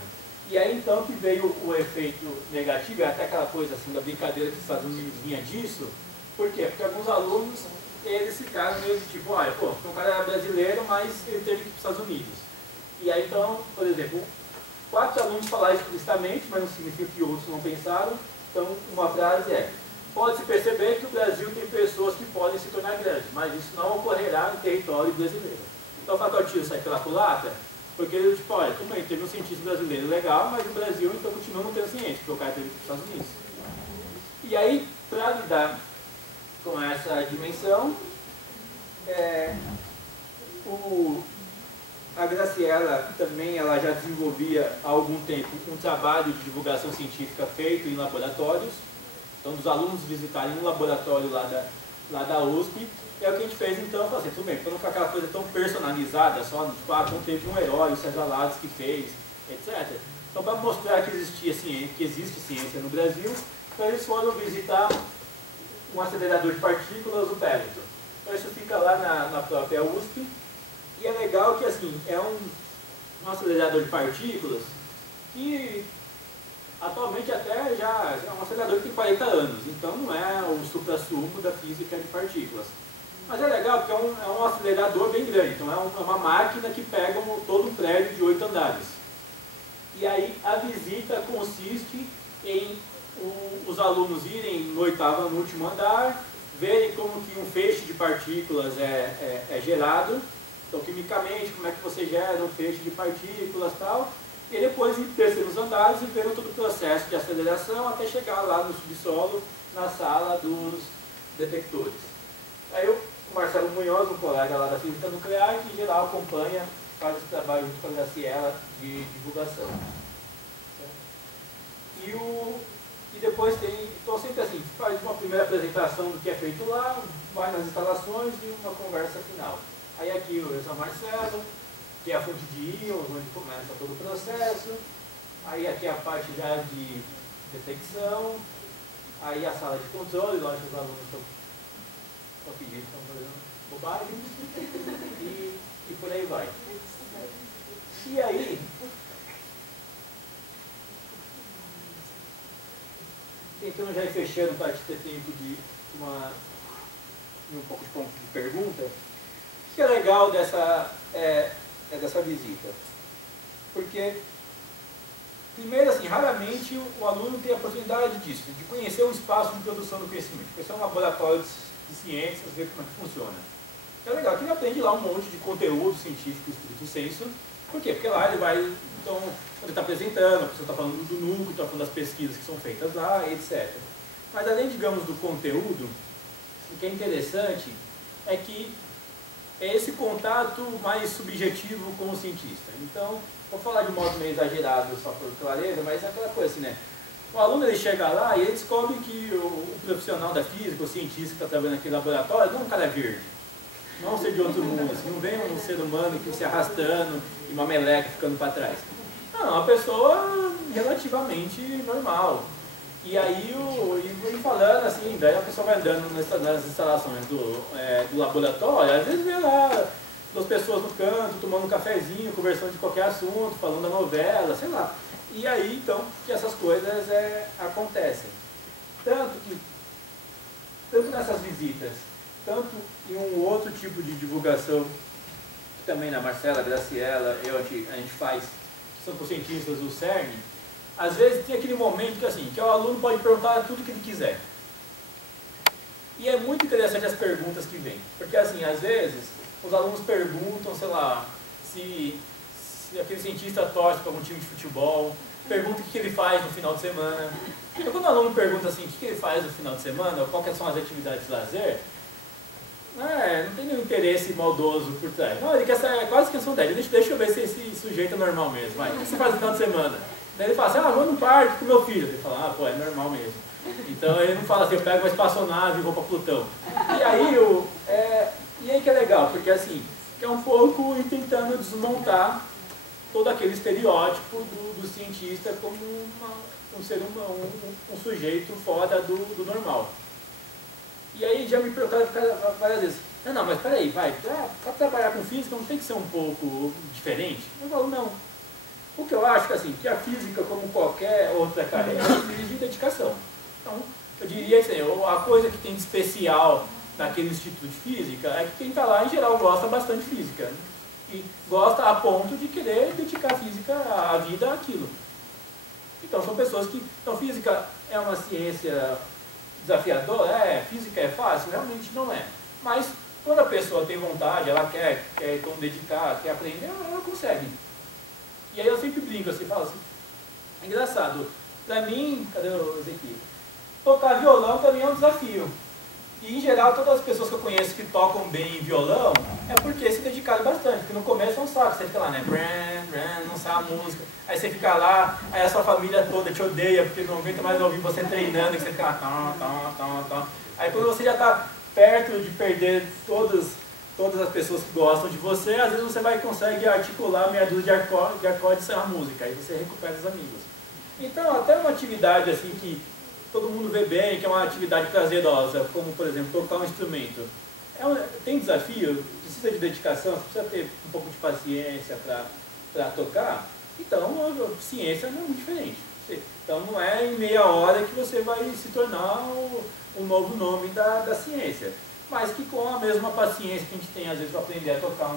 E aí então que veio o efeito negativo, até aquela coisa assim da brincadeira que os Estados Unidos vinha disso. Por quê? Porque alguns alunos, eles ficaram meio tipo, olha, pô, o cara era brasileiro, mas ele teve que ir para os Estados Unidos. E aí então, por exemplo, 4 alunos falaram explicitamente, mas não significa que outros não pensaram. Então, uma frase é: pode-se perceber que o Brasil tem pessoas que podem se tornar grandes, mas isso não ocorrerá no território brasileiro. Então, o facultativo sai pela culatra, porque ele, tipo, olha, tudo bem, teve um cientista brasileiro legal, mas o Brasil, então, continua não tendo ciência, porque o cara teve que ir para os Estados Unidos. E aí, para lidar com essa dimensão, a Graciela também ela já desenvolvia há algum tempo um trabalho de divulgação científica feito em laboratórios. Então, dos alunos visitarem um laboratório lá da USP, é o que a gente fez. Então, eu falei assim, tudo bem, para não ficar aquela coisa tão personalizada, só tipo, não teve um herói, o César Lattes que fez, etc. Então, para mostrar que existia ciência, que existe ciência no Brasil, então eles foram visitar um acelerador de partículas, o Peloton. Então, isso fica lá na própria USP. E é legal que, assim, é um acelerador de partículas que atualmente até já é um acelerador que tem 40 anos, então não é o supra-sumo da física de partículas. Mas é legal porque é um acelerador bem grande, então é uma máquina que pega todo um prédio de 8 andares. E aí a visita consiste em os alunos irem no último andar, verem como que um feixe de partículas é gerado. Então, quimicamente, como é que você gera um feixe de partículas e tal, e depois descer nos andares e ver todo o processo de aceleração até chegar lá no subsolo, na sala dos detectores. Aí o Marcelo Munhoz, um colega lá da Física Nuclear, que em geral acompanha, faz esse trabalho junto com a Graciela de divulgação. E depois tem, então sempre assim, faz uma primeira apresentação do que é feito lá, vai nas instalações e uma conversa final. Aí aqui o São Marcelo, que é a fonte de íons, onde começa todo o processo. Aí aqui a parte já de detecção. Aí a sala de controle, lógico que os alunos estão pedindo, estão fazendo bobagem. E por aí vai. E aí, tentando já ir fechando para ter tempo de um pouco de ponto de pergunta. O que é legal dessa visita? Porque, primeiro, assim, raramente o aluno tem a oportunidade disso, de conhecer o espaço de produção do conhecimento. Conhecer um laboratório de ciências, ver como é que funciona. É legal que ele aprende lá um monte de conteúdo científico, estrito senso. Por quê? Porque lá ele vai, então, quando ele está apresentando, a pessoa está falando do núcleo, está falando das pesquisas que são feitas lá, etc. Mas além, digamos, do conteúdo, o que é interessante é que é esse contato mais subjetivo com o cientista. Então, vou falar de modo meio exagerado, só por clareza, mas é aquela coisa assim, né? O aluno ele chega lá e ele descobre que o profissional da física, o cientista que está trabalhando naquele laboratório, não é um cara verde. Não é um ser de outro mundo, assim, não vem um ser humano que se arrastando e uma meleca ficando para trás. Não, é uma pessoa relativamente normal. E aí, e falando assim, daí a pessoa vai andando nas instalações do laboratório, às vezes vê lá duas pessoas no canto, tomando um cafezinho, conversando de qualquer assunto, falando da novela, sei lá. E aí, então, que essas coisas acontecem. Tanto nessas visitas, tanto em um outro tipo de divulgação, que também na Marcela, Graciela, a gente faz, que são com cientistas do CERN. Às vezes tem aquele momento que o aluno pode perguntar tudo o que ele quiser. E é muito interessante as perguntas que vêm. Porque assim, às vezes, os alunos perguntam, sei lá, se aquele cientista torce para algum time de futebol, pergunta o que ele faz no final de semana. Então quando o aluno pergunta assim, o que ele faz no final de semana, ou quais são as atividades de lazer, não tem nenhum interesse maldoso por trás. Não, ele quer saber quase a questão dele. Deixa eu ver se esse sujeito é normal mesmo. Vai, o que você faz no final de semana? Daí ele fala assim, vou no parque com meu filho. Ele fala, pô, é normal mesmo. Então ele não fala assim, eu pego uma espaçonave e vou para Plutão. E aí que é legal, porque assim, que é um pouco ir tentando desmontar todo aquele estereótipo do cientista como um ser humano, um sujeito fora do normal. E aí já me perguntaram várias vezes, não, mas peraí, para trabalhar com física não tem que ser um pouco diferente? Eu falo, não. O que eu acho que, assim, que a física, como qualquer outra carreira, exige dedicação. Então, eu diria assim, a coisa que tem de especial naquele instituto de física é que quem está lá, em geral, gosta bastante de física. Né? E gosta a ponto de querer dedicar a física, a vida àquilo. Então, são pessoas que... Então, física é uma ciência desafiadora? Física é fácil? Realmente não é. Mas, quando a pessoa tem vontade, ela quer então, dedicar, quer aprender, ela consegue. E aí eu sempre brinco assim, falo assim, é engraçado, pra mim, cadê o Ezequiel? Tocar violão também é um desafio. E em geral todas as pessoas que eu conheço que tocam bem violão é porque se dedicaram bastante, porque no começo é um saco, você fica lá, né? Não sabe a música, aí você fica lá, aí a sua família toda te odeia, porque não aguenta mais ouvir você treinando, e você fica lá, Aí quando você já está perto de perder todas as pessoas que gostam de você, às vezes você consegue articular meia dúzia de acordes e a música, aí você recupera os amigos. Então, até uma atividade assim que todo mundo vê bem, que é uma atividade prazerosa, como, por exemplo, tocar um instrumento, tem desafio, precisa de dedicação, você precisa ter um pouco de paciência para tocar, então, a ciência não é muito diferente. Então, não é em meia hora que você vai se tornar o novo nome da ciência. Mas que com a mesma paciência que a gente tem, às vezes, para aprender a tocar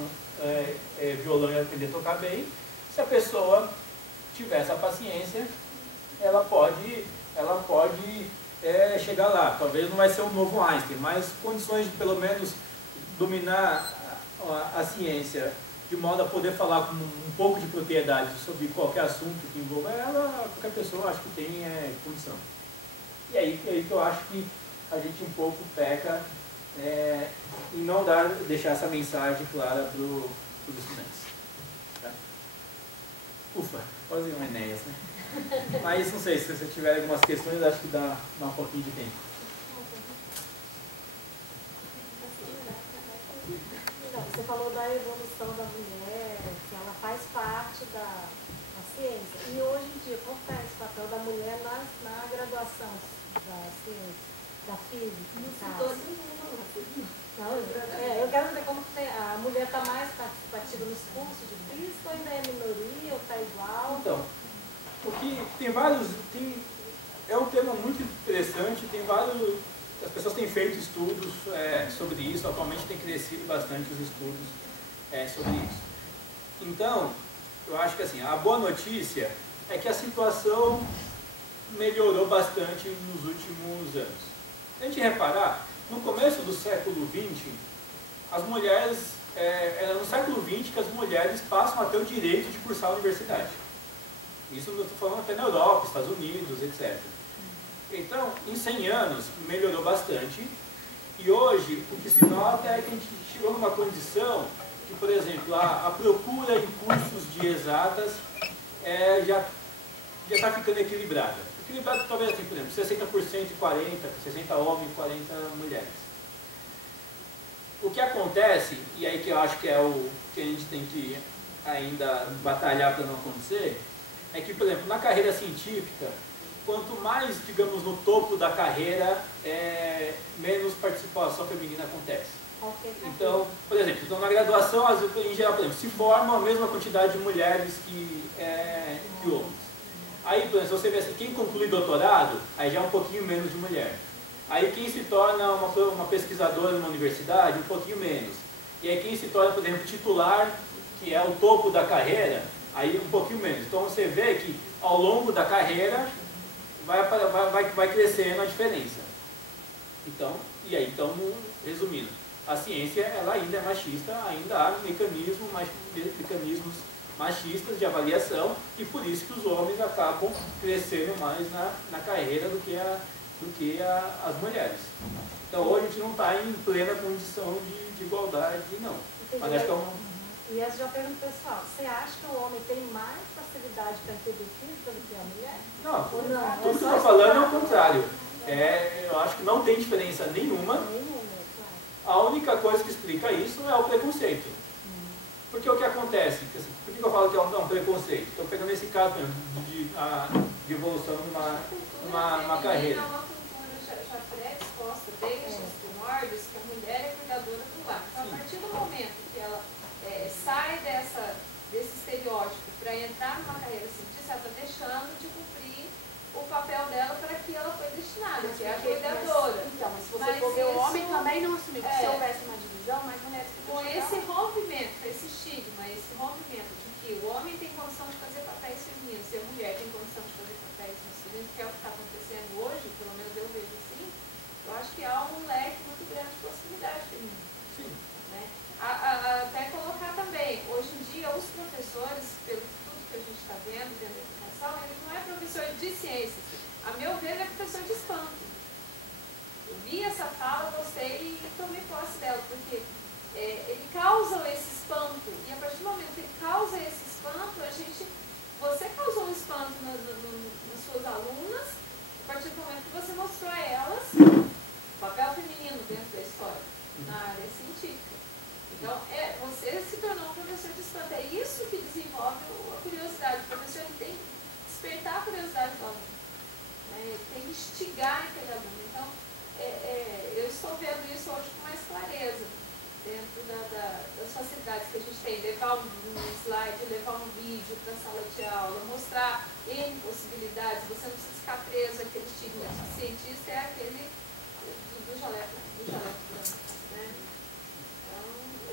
violão e aprender a tocar bem, se a pessoa tiver essa paciência, ela pode chegar lá. Talvez não vai ser um novo Einstein, mas condições de, pelo menos, dominar a ciência de modo a poder falar com um pouco de propriedade sobre qualquer assunto que envolva ela, qualquer pessoa acho que tem condição. E aí que eu acho que a gente um pouco peca e não deixar essa mensagem clara para os estudantes. Tá? Ufa, quase um Enéas, né? Mas não sei, se você tiver algumas questões, acho que dá um pouquinho de tempo. Você falou da evolução da mulher, que ela faz parte da ciência. E hoje em dia, qual é esse papel da mulher na graduação da ciência? Da física, eu quero saber como que a mulher está mais participativa nos cursos de física, ou ainda é minoria, ou está igual? Então, porque é um tema muito interessante, as pessoas têm feito estudos sobre isso, atualmente tem crescido bastante os estudos sobre isso. Então, eu acho que assim, a boa notícia é que a situação melhorou bastante nos últimos anos. Se a gente reparar, no começo do século XX, as mulheres, era no século XX que as mulheres passam a ter o direito de cursar a universidade. Isso eu estou falando até na Europa, Estados Unidos, etc. Então, em 100 anos, melhorou bastante. E hoje, o que se nota é que a gente chegou numa condição que, por exemplo, a procura em cursos de exatas já está ficando equilibrada. Equilibrado talvez assim, por exemplo, 60% e 40%, 60 homens e 40 mulheres. O que acontece, e aí que eu acho que é o que a gente tem que ainda batalhar para não acontecer, é que, por exemplo, na carreira científica, quanto mais, digamos, no topo da carreira, menos participação feminina acontece. Então, por exemplo, na graduação, em geral, por exemplo, se forma a mesma quantidade de mulheres que homens. Aí, por exemplo, se você vê assim, quem conclui doutorado, aí já é um pouquinho menos de mulher. Aí quem se torna uma pesquisadora numa universidade, um pouquinho menos. E aí quem se torna, por exemplo, titular, que é o topo da carreira, aí um pouquinho menos. Então você vê que ao longo da carreira vai crescendo a diferença. Então, resumindo, a ciência ela ainda é machista, ainda há mecanismos machistas de avaliação e por isso que os homens acabam crescendo mais na carreira do que as mulheres. Então hoje a gente não está em plena condição de igualdade, não. Mas acho que E essa já pergunta pessoal, você acha que o homem tem mais facilidade para entender física do que a mulher? Não, tudo que eu estou falando é o contrário. Eu acho que não tem diferença nenhuma. A única coisa que explica isso é o preconceito. Porque o que acontece? Por que eu falo que é um preconceito? Estou pegando esse caso mesmo de evolução numa carreira. É uma cultura já pré-disposta desde os primórdios que a mulher é cuidadora do lar. Então, a partir do momento que ela sai desse estereótipo para entrar numa carreira científica, ela está deixando de cumprir o papel dela para que ela foi destinada, que é a cuidadora. Então, mas se você for ver, o homem também não assumiu. Se houvesse uma divisão, mas mulheres que com esse rompimento, esse estigma, esse rompimento de que o homem tem condição de fazer papéis femininos e a mulher tem condição de fazer papéis masculinos, que é o que está acontecendo hoje, pelo menos eu vejo assim, eu acho que há um leque muito grande de possibilidades femininas. Sim. Né? Até colocar também, hoje em dia os professores, pelo tudo que a gente está vendo dentro da educação, ele não é professor de ciências. A meu ver, ele é professor de espanto. Eu vi essa fala, gostei e tomei posse dela, porque ele causa esse espanto. E a partir do momento que ele causa esse espanto, você causou um espanto nas suas alunas, a partir do momento que você mostrou a elas o papel feminino dentro da história, na área científica. Então, você se tornou um professor de espanto. É isso que desenvolve a curiosidade. O professor ele tem que despertar a curiosidade do aluno. Né? Ele tem que instigar aquele aluno. Então, eu estou vendo isso hoje com mais clareza, dentro das facilidades que a gente tem. Levar um slide, levar um vídeo para a sala de aula, mostrar N possibilidades. Você não precisa ficar preso àquele estigma de cientista, é aquele do jaleco branco. Né?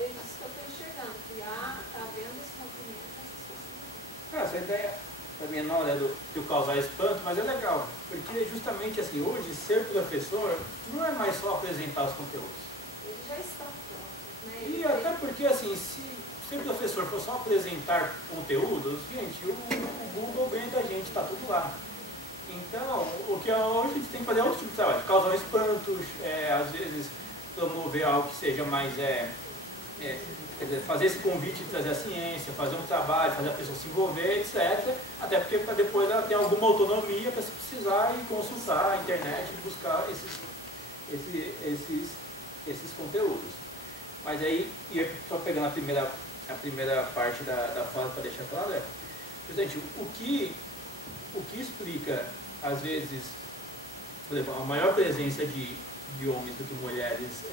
É isso que eu estou enxergando, que está havendo esse rompimento, essas possibilidades. Essa ideia, para mim, não é de causar espanto, mas é legal, porque justamente assim, hoje, ser professor não é mais só apresentar os conteúdos. Eles já estão prontos, né? E até porque, assim, se ser professor for só apresentar conteúdos, gente, o Google ganha da gente, está tudo lá. Então, o que hoje a gente tem que fazer é outro tipo de trabalho, causar espantos, às vezes promover algo que seja mais, quer dizer, fazer esse convite de trazer a ciência, fazer um trabalho, fazer a pessoa se envolver, etc. Até porque para depois ela ter alguma autonomia para se precisar e consultar a internet e buscar esses conteúdos. Mas aí, só pegando a primeira parte da fala para deixar claro, gente, o que explica, às vezes, por exemplo, a maior presença de homens do que mulheres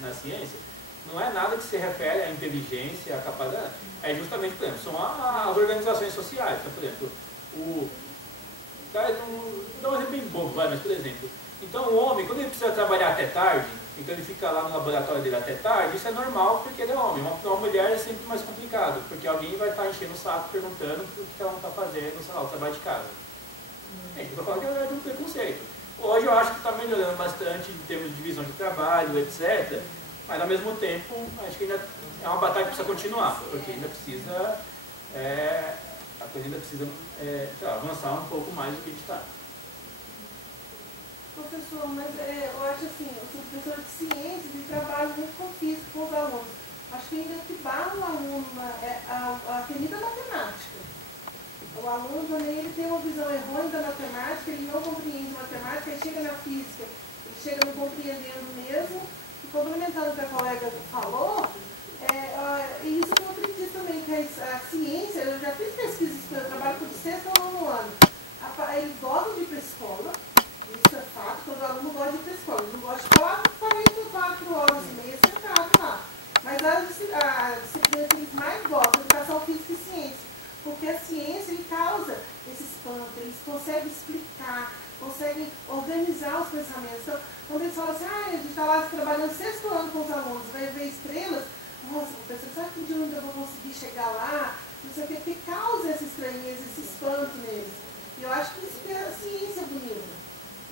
na ciência, não é nada que se refere à inteligência, à capacidade, é justamente, por exemplo, são as organizações sociais. Então, por exemplo, dá um exemplo bem bobo, mas, por exemplo, então o homem, quando ele precisa trabalhar até tarde, então ele fica lá no laboratório dele até tarde, isso é normal porque ele é homem. Uma mulher é sempre mais complicado, porque alguém vai estar enchendo o saco perguntando o que ela não está fazendo, sei lá, o trabalho de casa. Eu estou falando que é um preconceito. Hoje eu acho que está melhorando bastante em termos de divisão de trabalho, etc. Mas ao mesmo tempo, acho que ainda é uma batalha que precisa continuar, porque ainda precisa, a coisa ainda precisa avançar um pouco mais do que a gente está. Professor, mas eu acho assim, eu sou professor de ciências e trabalho muito com física, com os alunos. Acho que ainda que barra o aluno a querida matemática. O aluno também ele tem uma visão errônea da matemática, ele não compreende matemática, ele chega na física, ele chega não compreendendo mesmo. E complementando o que a colega falou, isso que eu acredito também, que a ciência, eu já fiz pesquisas, eu trabalho com sexto ao nono ano. Eles gostam de ir para a escola, isso é fato, todo aluno gosta de ir para a escola. Eles não gostam de falar 44 horas e meia sentado lá. Mas a disciplina que eles mais gostam é educação física e ciência. Porque a ciência ele causa esse espanto, eles conseguem explicar, conseguem organizar os pensamentos. Então, quando eles falam assim, a gente está lá trabalhando sexto ano com os alunos, vai ver estrelas, nossa, professor, será que um dia eu ainda vou conseguir chegar lá? Não sei o que causa essa estranheza, esse espanto neles. E eu acho que isso é a ciência bonita.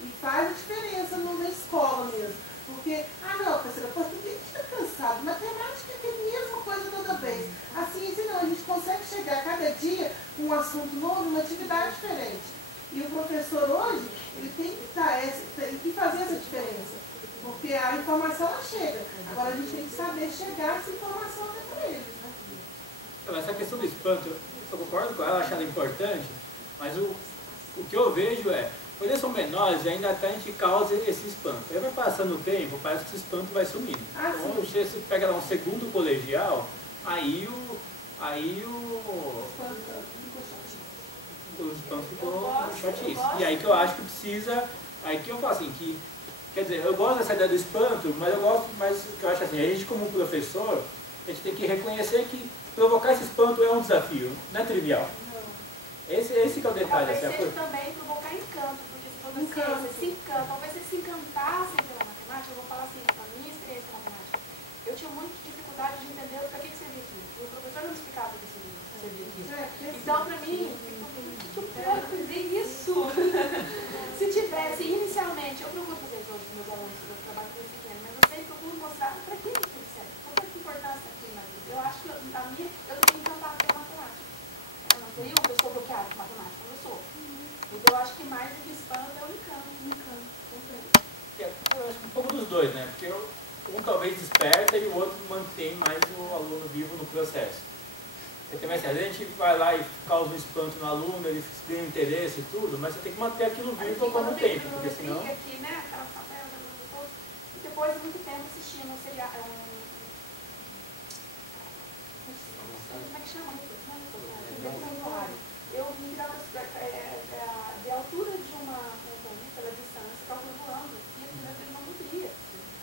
E faz a diferença na escola mesmo. Porque, não, professora, português a gente está cansado, matemática é a mesma coisa toda vez. A ciência não, a gente consegue chegar cada dia com um assunto novo, uma atividade diferente. E o professor hoje, ele tem que fazer essa diferença. Porque a informação ela chega. Agora a gente tem que saber chegar essa informação até para eles. Né? Essa questão do espanto, eu concordo com ela, acho ela importante, mas o que eu vejo Quando eles são menores, ainda até a gente causa esse espanto. Aí vai passando o tempo, parece que esse espanto vai sumindo. Então, você pega lá um segundo colegial, aí o espanto ficou chatice. E aí que eu acho que precisa, aí que eu falo assim, que, quer dizer, eu gosto dessa ideia do espanto, mas eu acho assim, a gente como professor, a gente tem que reconhecer que provocar esse espanto é um desafio, não é trivial. Esse que é o detalhe. Talvez seja também provocar encanto, porque se toda ciência se encanta, talvez vocês se encantassem pela matemática, eu vou falar assim, a minha experiência com a matemática, eu tinha muita dificuldade de entender para que servia aquilo. O professor não me explicava para que servia aquilo. Então, para mim, eu quero fazer isso. Se tivesse, inicialmente, eu procuro fazer isso com meus alunos, eu trabalho com esse pequeno, mas eu sempre procuro mostrar para que isso serve, qual é a importância daquilo na vida. Eu acho que eu tenho que encantar pela matemática. Eu não seria uma pessoa bloqueada com matemática, eu sou. Então eu acho que mais do que espanto é o encanto. Eu acho que um pouco dos dois, né? Porque um talvez desperta e o outro mantém mais o aluno vivo no processo. Você tem, assim, a gente vai lá e causa um espanto no aluno, ele ganha interesse e tudo, mas você tem que manter aquilo vivo ao longo do tempo, porque senão... Aqui, né, aquela tabela, e depois de muito tempo assistindo um seriado, como é que chama? Eu me virava de altura de uma montanha pela distância, calculando voando, e aquilo eu não podia.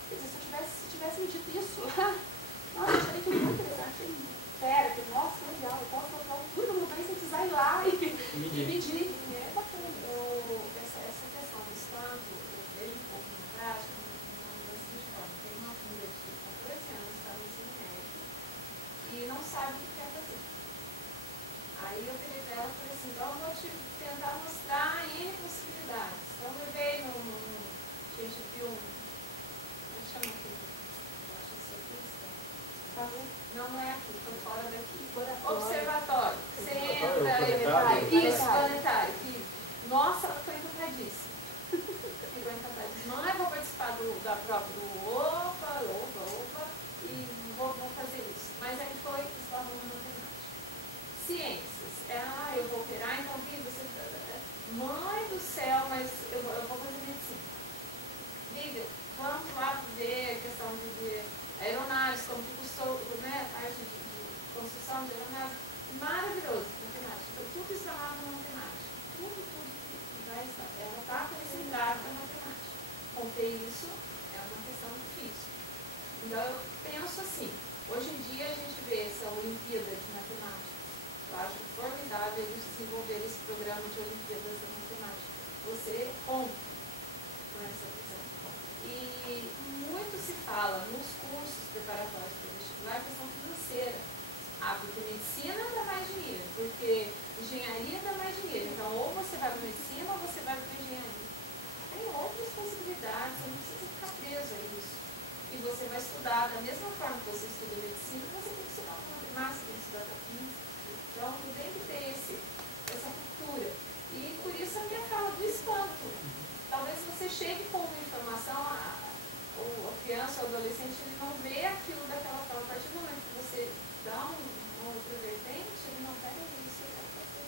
Quer dizer, se tivesse me dito isso, nossa, eu acharia que muito interessante. Sério, que nossa, legal, eu posso calcular a altura da montanha sem precisar ir lá e medir. É bacana. Essa questão do espanto, eu vejo um pouco na prática, da seguinte forma: tem uma filha de 14 anos, está no ensino médio, e não sabe o que quer fazer. Aí eu virei para ela e falei assim, então eu vou te tentar mostrar N possibilidades. Então eu levei gente viu como chama aquilo? Eu acho que é não é aqui, foi fora daqui. Observatório. Você entra, isso, planetário. Nossa, ela foi encantadíssima. Ficou encantadíssima. Mãe, vou participar da prova do OPA, e vou fazer isso. Mas aí foi escola de matemática. Ciências. Eu vou operar, então você... Mãe do céu, mas eu vou fazer medicina. Lívia, vamos lá ver a questão de aeronaves, como que custou, né, a parte de construção de aeronaves. Maravilhoso, matemática. Então, tudo isso lá na matemática. Tudo que vai estar. Ela está concentrada na matemática. Contei isso, é uma questão difícil. Então, eu penso assim, hoje em dia a gente vê essa Olimpíada de Matemática. Eu acho formidável eles desenvolverem esse programa de Olimpíadas da Matemática. Você compra com essa questão. E muito se fala nos cursos preparatórios para o vestibular a questão financeira. Porque medicina dá mais dinheiro, porque engenharia dá mais dinheiro. Então, ou você vai para medicina ou você vai para engenharia. Tem outras possibilidades, você não precisa ficar preso a isso. E você vai estudar da mesma forma que você estuda medicina, você tem que estudar matemática, tem que estudar física. Então, tem que ter essa cultura. E por isso a minha fala do espanto. Talvez você chegue com uma informação, a criança ou adolescente, ele não vê aquilo daquela forma. A partir do momento que você dá uma outra vertente, ele não pega isso, eu quero fazer.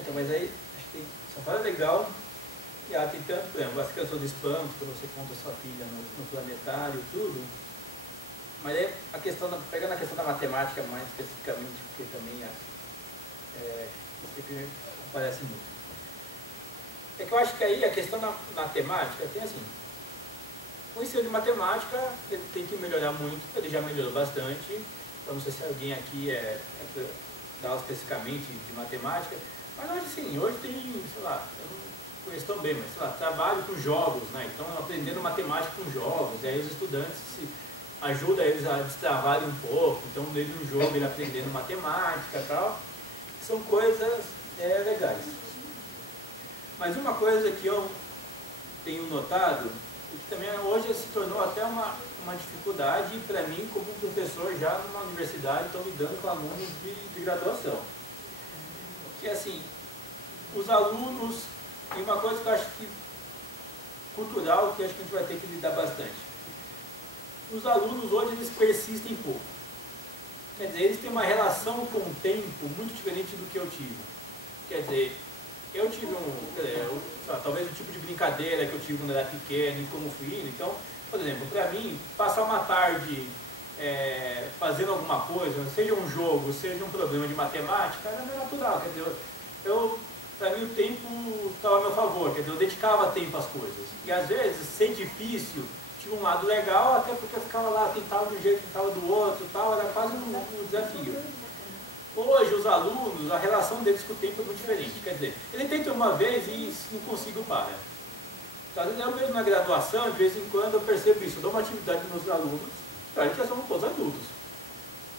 Então, mas aí, acho que essa fala é legal. E tem tanto, por exemplo, essa questão do espanto, que você conta a sua filha no planetário e tudo. Mas aí, pegando a questão da matemática mais especificamente, porque também sempre aparece muito. É que eu acho que aí a questão da matemática tem assim, o ensino de matemática ele tem que melhorar muito, ele já melhorou bastante. Eu não sei se alguém aqui dá aula especificamente de matemática, mas hoje sim, hoje tem, sei lá, eu não conheço tão bem, mas sei lá, trabalho com jogos, né? Então aprendendo matemática com jogos, e aí os estudantes ajuda eles a destravarem um pouco, então no meio de um jogo ele aprendendo matemática e tal, são coisas legais. Mas uma coisa que eu tenho notado, e que também hoje se tornou até uma dificuldade para mim como professor já numa universidade, estou lidando com alunos de graduação. Que assim, os alunos, e uma coisa que eu acho que cultural, que acho que a gente vai ter que lidar bastante. Os alunos hoje eles persistem pouco. Quer dizer, eles têm uma relação com o tempo muito diferente do que eu tive. Quer dizer, eu tive talvez o tipo de brincadeira que eu tive quando eu era pequeno e como fui indo. Então, por exemplo, para mim, passar uma tarde fazendo alguma coisa, seja um jogo, seja um problema de matemática, era natural. Quer dizer, para mim o tempo estava a meu favor, quer dizer, eu dedicava tempo às coisas. E às vezes, ser difícil, tinha um lado legal, até porque eu ficava lá, tentava de um jeito, tentava do outro, tal, era quase um desafio. Hoje, os alunos, a relação deles com o tempo é muito diferente. Quer dizer, ele tenta uma vez e se não consigo para. Então, às vezes eu mesmo na graduação, de vez em quando eu percebo isso, eu dou uma atividade para os meus alunos, a gente já somos todos adultos.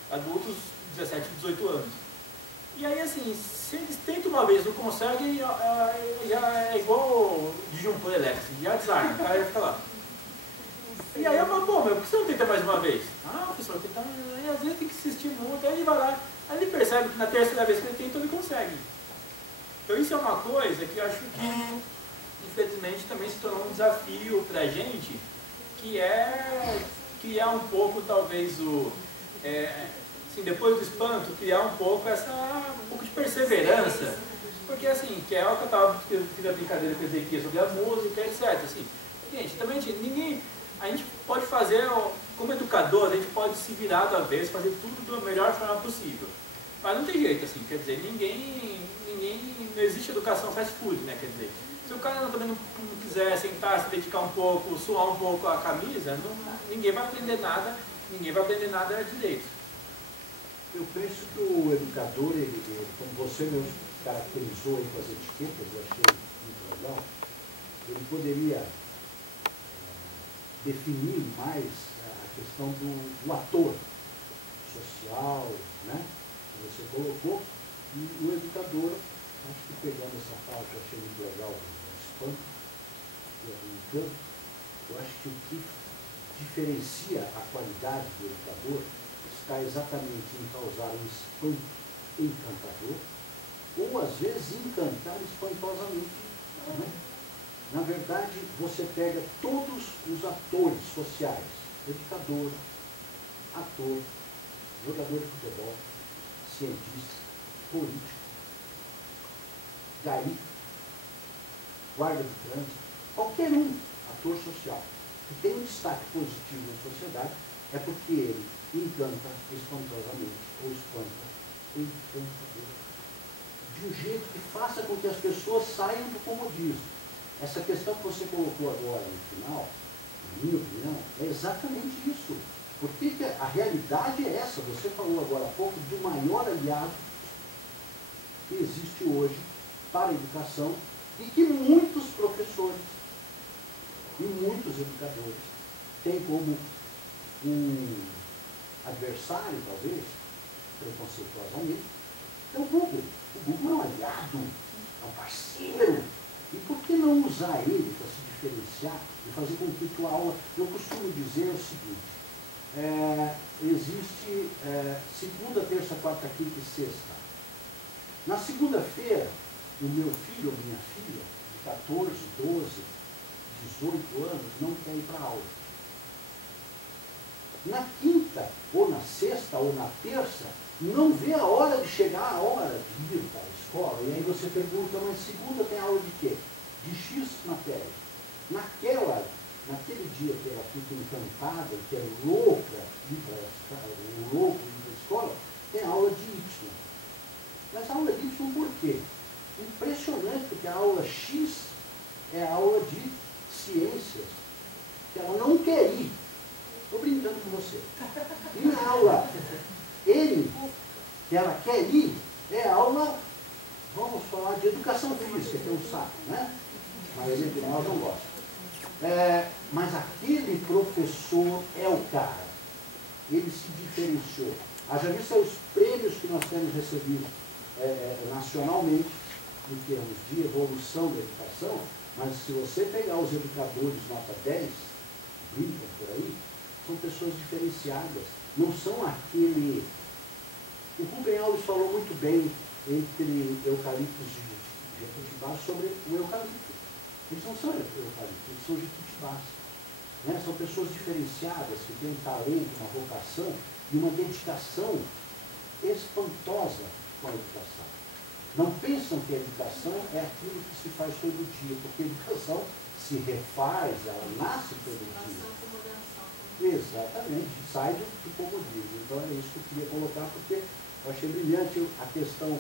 Adultos, 17, 18 anos. E aí, assim, se eles tentam uma vez e não conseguem, já é igual disjuntor elétrico, já desarma, o cara já fica lá. E aí eu falo, pô, por que você não tenta mais uma vez? Ah, professor, tenta, aí às vezes tem que insistir muito, aí ele vai lá, aí ele percebe que na terceira vez que ele tenta, ele consegue. Então isso é uma coisa que eu acho que, infelizmente, também se tornou um desafio pra gente, que é criar um pouco, talvez, assim, depois do espanto, criar um pouco um pouco de perseverança, porque assim, que é o que eu fiz a brincadeira com o Ezequiel sobre a música, etc. Assim, gente, também a gente pode fazer, como educador, a gente pode se virar da vez, fazer tudo da melhor forma possível. Mas não tem jeito, assim, quer dizer, não existe educação fast food, né, quer dizer, se o cara também não quiser sentar, se dedicar um pouco, suar um pouco a camisa, ninguém vai aprender nada direito. Eu penso que o educador, como você mesmo caracterizou aí com as etiquetas, eu achei muito legal, ele poderia definir mais a questão do ator social, né, que você colocou, e o educador, acho que pegando essa fala que eu achei muito legal, do espanto, eu acho que o que diferencia a qualidade do educador está exatamente em causar um espanto encantador, ou às vezes encantar espantosamente. Né? Na verdade, você pega todos os atores sociais, educador, ator, jogador de futebol, cientista, político, gari, guarda de trânsito, qualquer um ator social que tem um destaque positivo na sociedade é porque ele encanta espantosamente ou espanta encantador. De um jeito que faça com que as pessoas saiam do comodismo. Essa questão que você colocou agora no final, na minha opinião, é exatamente isso. Porque a realidade é essa. Você falou agora há pouco do maior aliado que existe hoje para a educação e que muitos professores e muitos educadores têm como um adversário, talvez, preconceituosamente, é o Google. O Google é um aliado, é um parceiro. E por que não usar ele para se diferenciar e fazer com que tua aula... Eu costumo dizer o seguinte, existe segunda, terça, quarta, quinta e sexta. Na segunda-feira, o meu filho ou minha filha, de 14, 12, 18 anos, não quer ir para a aula. Na quinta, ou na sexta, ou na terça, não vê a hora de chegar a hora de ir para a escola. E aí você pergunta, mas segunda tem aula de quê? De X matéria. Naquele dia que ela fica encantada, que é louca ir para a escola, tem aula de Y. Mas a aula de Y por quê? Impressionante, porque a aula X é a aula de ciências, que ela não quer ir. Estou brincando com você. E na aula N, que ela quer ir, é a aula, vamos falar de educação física, que é um saco, né? A maioria de nós não gosta. Mas aquele professor é o cara. Ele se diferenciou. Haja vista os prêmios que nós temos recebido nacionalmente, em termos de evolução da educação, mas se você pegar os educadores nota 10, brinca por aí, são pessoas diferenciadas. Não são aquele... O Rubem Alves falou muito bem entre eucaliptos de jequitibás sobre o eucalipto. Eles não são eucaliptos, eles são jequitibás. Né? São pessoas diferenciadas, que têm um talento, uma vocação e uma dedicação espantosa com a educação. Não pensam que a educação é aquilo que se faz todo dia, porque a educação se refaz, ela nasce todo dia. Exatamente, sai do comodismo. Então é isso que eu queria colocar, porque eu achei brilhante a questão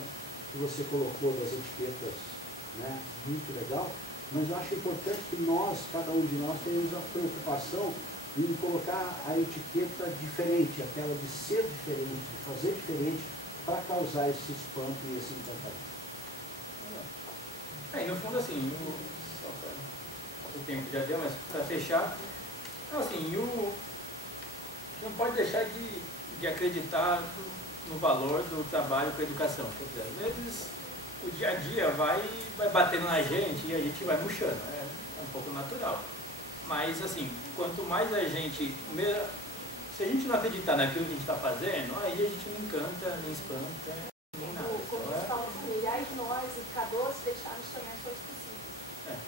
que você colocou das etiquetas, né? Muito legal, mas eu acho importante que nós, cada um de nós, tenhamos a preocupação em colocar a etiqueta diferente, aquela de ser diferente, de fazer diferente, para causar esse espanto e esse encantamento. No fundo, assim, só para o tempo já deu, mas para fechar, assim, não pode deixar de acreditar no valor do trabalho com a educação. Quer dizer, às vezes o dia a dia vai batendo na gente e a gente vai murchando, é um pouco natural. Mas, assim, quanto mais a gente... Se a gente não acreditar naquilo que a gente está fazendo, aí a gente não encanta, nem espanta, nem nada. Como você falou assim, ai de nós, educadores, deixarmos sonhar as coisas possíveis.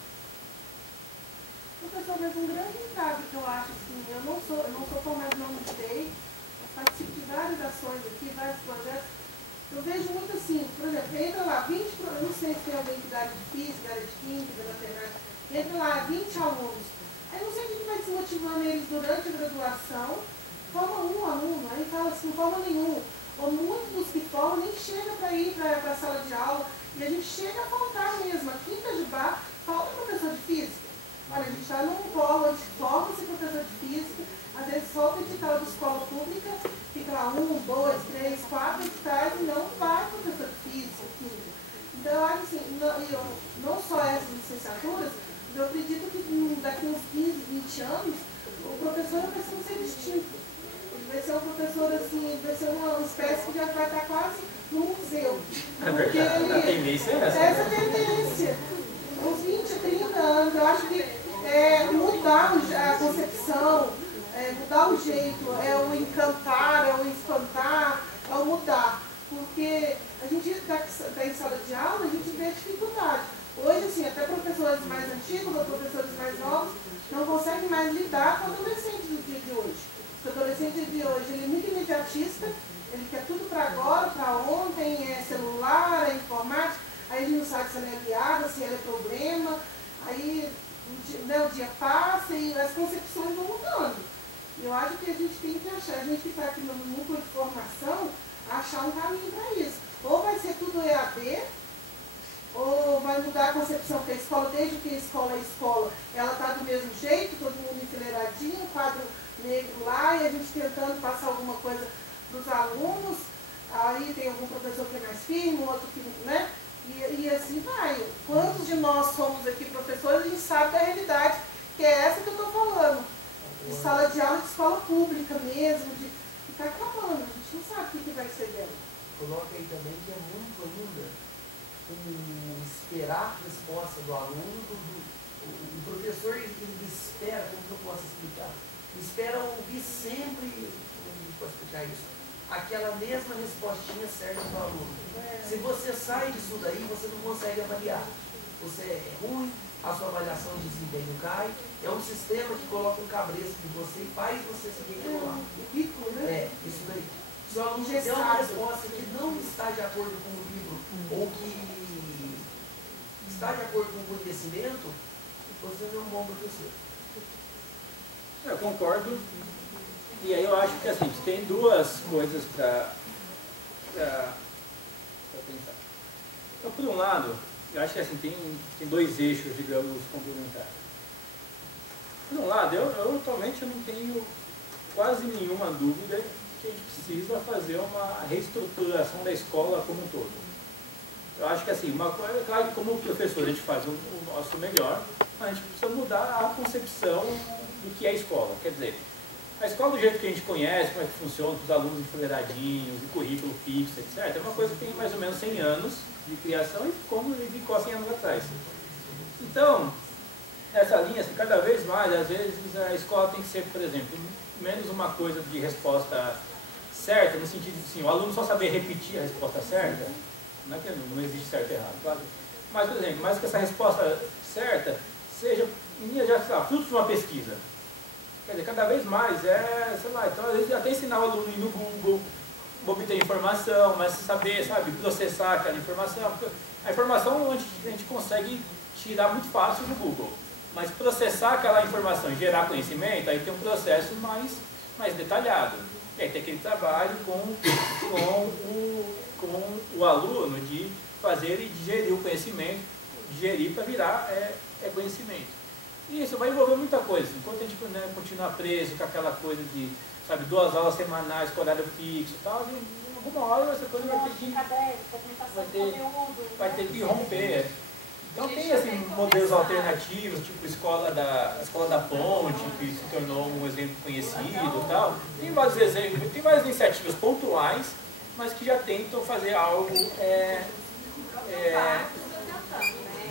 Professor, mas um grande entrave que eu acho, assim, eu não sou formada na UNITEI, participo de várias ações aqui, vários projetos. Eu vejo muito assim, por exemplo, entra lá 20, eu não sei se tem alguém da área de física, da área de química, da matemática, entra lá 20 alunos. Aí não sei o que vai desmotivando eles durante a graduação, forma um aluno, aí fala assim, não forma nenhum. Ou muitos dos que formam nem chegam para ir para a sala de aula, e a gente chega a faltar mesmo. Aqui em Itajubá, falta professor de física. Olha, a gente está num polo onde forma-se professor de física, às vezes falta edital de escola pública, fica lá 1, 2, 3, 4 editais e não vai professor de física, química. Então, eu acho assim, não só essas licenciaturas, eu acredito que daqui uns 15, 20 anos, o professor vai ser um ser distinto. Ele vai ser um professor assim, vai ser uma espécie que já vai estar quase no museu. Porque ele, a tendência é essa. Essa tendência. Uns 20, 30 anos, eu acho que mudar a concepção, mudar o jeito, é o encantar, é o espantar, é o mudar. Porque a gente está em sala de aula, a gente vê a dificuldade. Hoje, assim, até professores mais antigos ou professores mais novos não conseguem mais lidar com o adolescente do dia de hoje. O adolescente de hoje ele é muito imediatista, ele quer tudo para agora, para ontem, é celular, é informática, aí a gente não sabe se ela é aliada, se ela é problema, aí o dia passa e as concepções vão mudando. Eu acho que a gente tem que achar, a gente que está aqui no núcleo de formação, achar um caminho para isso. Ou vai ser tudo EAD, ou vai mudar a concepção que a escola, desde que a escola é escola, ela está do mesmo jeito, todo mundo enfileiradinho, quadro negro lá, e a gente tentando passar alguma coisa para os alunos, aí tem algum professor que é mais firme, outro que, né? E assim vai. Quantos de nós somos aqui professores, a gente sabe da realidade, que é essa que eu estou falando, de sala de aula de escola pública mesmo, que está acabando, a gente não sabe o que vai ser dela. Coloca aí também que é muito ainda esperar a resposta do aluno, o professor ele espera, como que eu posso explicar? Ele espera ouvir sempre, como a gente pode explicar isso? Aquela mesma respostinha certa do aluno. Se você sai disso daí, você não consegue avaliar. Você é ruim, a sua avaliação de desempenho cai, é um sistema que coloca um cabresto em você e faz você seguir aquilo lá. Ridículo, né? Isso daí. Se o aluno der uma resposta que não está de acordo com o livro, ou que está de acordo com o conhecimento, você não é um bom professor. Eu concordo. E aí eu acho que assim, tem duas coisas para pensar. Então, por um lado, eu acho que assim, tem dois eixos, digamos, complementares. Por um lado, eu atualmente não tenho quase nenhuma dúvida que a gente precisa fazer uma reestruturação da escola como um todo. Eu acho que assim, claro que como professor a gente faz o nosso melhor, mas a gente precisa mudar a concepção do que é a escola. Quer dizer, a escola do jeito que a gente conhece, como é que funciona, com os alunos enfileiradinhos, e currículo fixo, etc., é uma coisa que tem mais ou menos 100 anos de criação e como ficou há 100 anos atrás. Então, nessa linha, assim, cada vez mais, às vezes a escola tem que ser, por exemplo, menos uma coisa de resposta certa, no sentido de assim, o aluno só saber repetir a resposta certa. Não é que não existe certo e errado, claro. Mas, por exemplo, mais que essa resposta certa seja, fruto de uma pesquisa. Quer dizer, cada vez mais sei lá, então às vezes até ensinar o aluno a ir no Google, obter informação, mas saber, sabe, processar aquela informação. A informação a gente consegue tirar muito fácil do Google, mas processar aquela informação e gerar conhecimento, aí tem um processo mais detalhado. E aí tem aquele trabalho com o aluno de fazer ele digerir o conhecimento, digerir para virar conhecimento. E isso vai envolver muita coisa. Enquanto a gente continuar preso com aquela coisa de, sabe, 2 aulas semanais com horário fixo e tal, em alguma hora essa coisa vai ter que romper. Então tem assim, modelos alternativos, tipo a escola da Ponte, que se tornou um exemplo conhecido e tal. Tem vários exemplos, tem várias iniciativas pontuais, mas que já tentam fazer algo